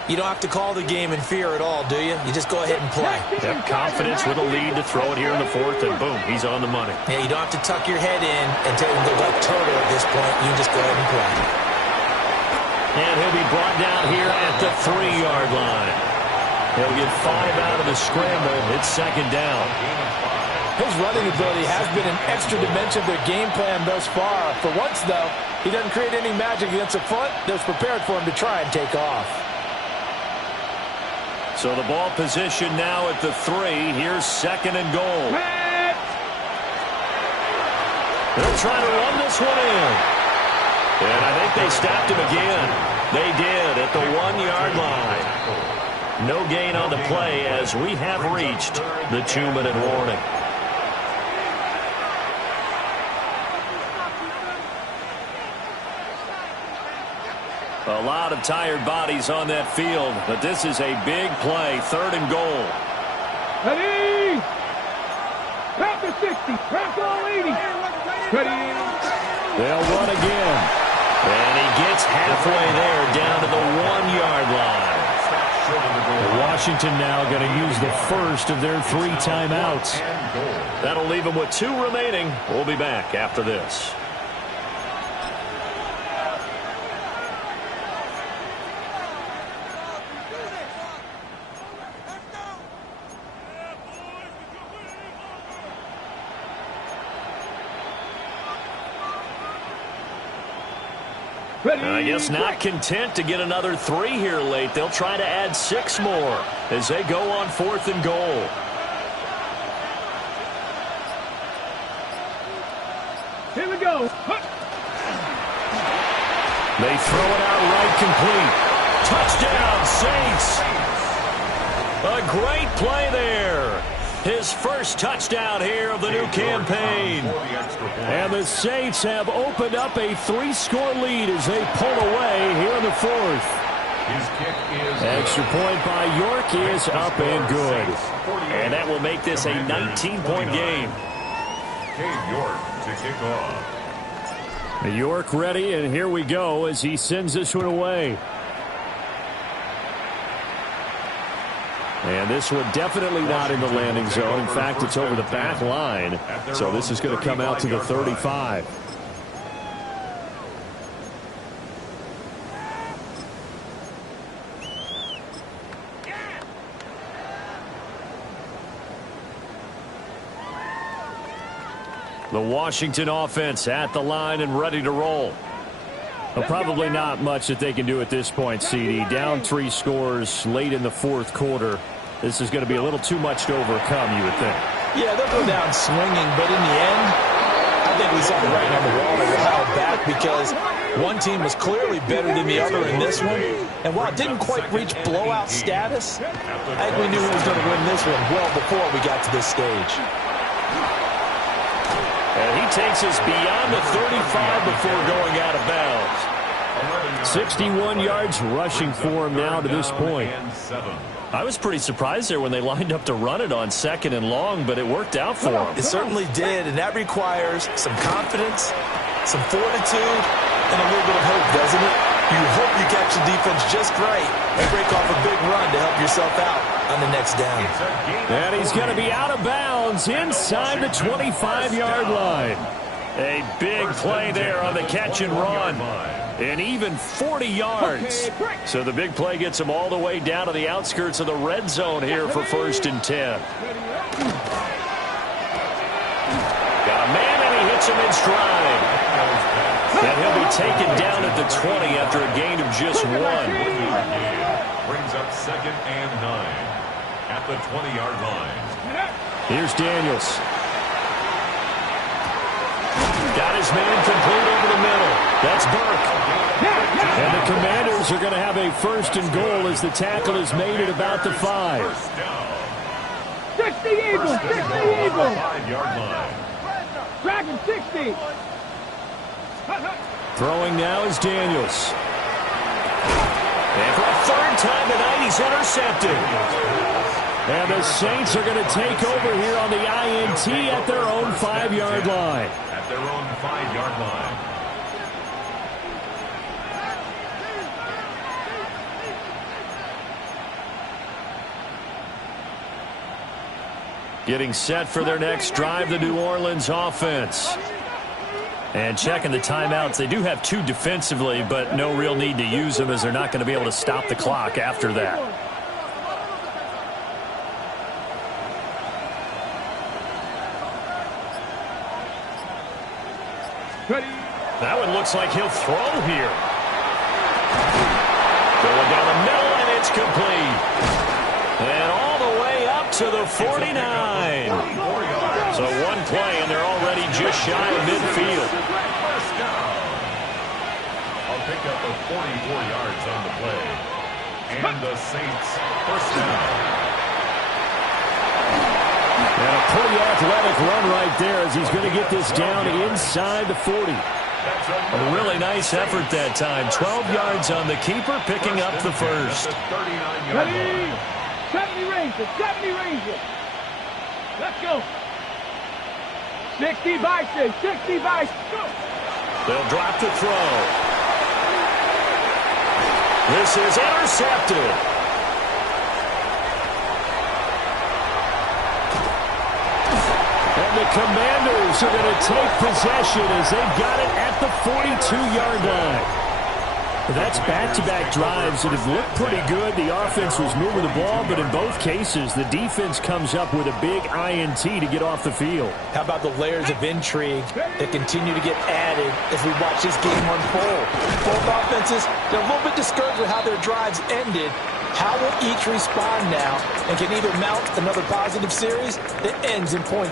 you don't have to call the game in fear at all, do you? You just go ahead and play. Have confidence with a lead to throw it here in the 4th, and boom, he's on the money. Yeah, you don't have to tuck your head in and go like turtle at this point. You just go ahead and play. And he'll be brought down here at the 3-yard line. He'll get 5 out of the scramble. It's second down. His running ability has been an extra dimension of their game plan thus far. For once, though, he doesn't create any magic against the front that's prepared for him to try and take off. So the ball position now at the 3. Here's 2nd and goal. They'll try to run this one in. And I think they stopped him again. They did at the 1-yard line. No gain on the play as we have reached the 2-minute warning. A lot of tired bodies on that field, but this is a big play. 3rd and goal. Ready? Panther 60. Panther 80. Ready? They'll run again. And he gets halfway there down to the 1-yard line. Washington now going to use the first of their 3 timeouts. That'll leave them with 2 remaining. We'll be back after this. I guess not content to get another 3 here late. They'll try to add 6 more as they go on 4th and goal. Here we go. They throw it out right complete. Touchdown, Saints. A great play there. His first touchdown here of the new campaign. And the Saints have opened up a 3-score lead as they pull away here in the 4th. His kick is extra point by York is up and good. And that will make this a 19-point game. Cade York to kick off. York ready, and here we go as he sends this one away. And And this one definitely not in the landing zone. In fact, it's over the back line. So this is going to come out to the 35. The Washington offense at the line and ready to roll. Well, probably not much that they can do at this point, CD. Down 3 scores late in the fourth quarter. This is going to be a little too much to overcome, you would think. Yeah, they'll go down swinging, but in the end, I think we saw the writing on the wall. They were held back because one team was clearly better than the other in this one. And while it didn't quite reach blowout status, I think we knew who was going to win this one well before we got to this stage. And he takes us beyond the 35 before going out of bounds. 61 yards rushing for him now to this point. I was pretty surprised there when they lined up to run it on 2nd and long, but it worked out for him. It certainly did, and that requires some confidence, some fortitude, and a little bit of hope, doesn't it? You hope you catch the defense just right and break off a big run to help yourself out on the next down. And he's going to be out of bounds inside the 25-yard line. A big play there on the catch and run. And even 40 yards. So the big play gets him all the way down to the outskirts of the red zone here for 1st and 10. Got a man, and he hits him in stride. And he'll be taken down at the 20 after a gain of just 1. Brings up 2nd and 9 at the 20-yard line. Here's Daniels. Got his man complete over the middle. That's Burke. And the Commanders are going to have a 1st and goal as the tackle is made at about the 5. 60 Eagles! 60 Eagles! 5-yard line. Dragon 60! Throwing now is Daniels. And for a 3rd time tonight, he's intercepted. And the Saints are going to take over here on the INT at their own 5-yard line. At their own 5-yard line. Getting set for their next drive, the New Orleans offense. And checking the timeouts. They do have 2 defensively, but no real need to use them as they're not going to be able to stop the clock after that. That one looks like he'll throw here. Going down the middle, and it's complete. And all the way up to the 49. So one play, and they're already just shy of midfield. First down. I'll pick up the 44 yards on the play. And the Saints first down. And a pretty athletic run right there as he's going to get this down inside the 40. A really nice effort that time. 12 yards on the keeper, picking up the first. 39-yard line. 70 Rangers, 70 Rangers. Let's go. 60 Bison, 60 Bison. Go. They'll drop the throw. This is intercepted. And the Commanders are going to take possession as they've got it at the 42-yard line. That's back-to-back drives that have looked pretty good. The offense was moving the ball, but in both cases, the defense comes up with a big INT to get off the field. How about the layers of intrigue that continue to get added as we watch this game unfold? Both offenses, they're a little bit discouraged with how their drives ended. How will each respond now and can either mount another positive series that ends in points?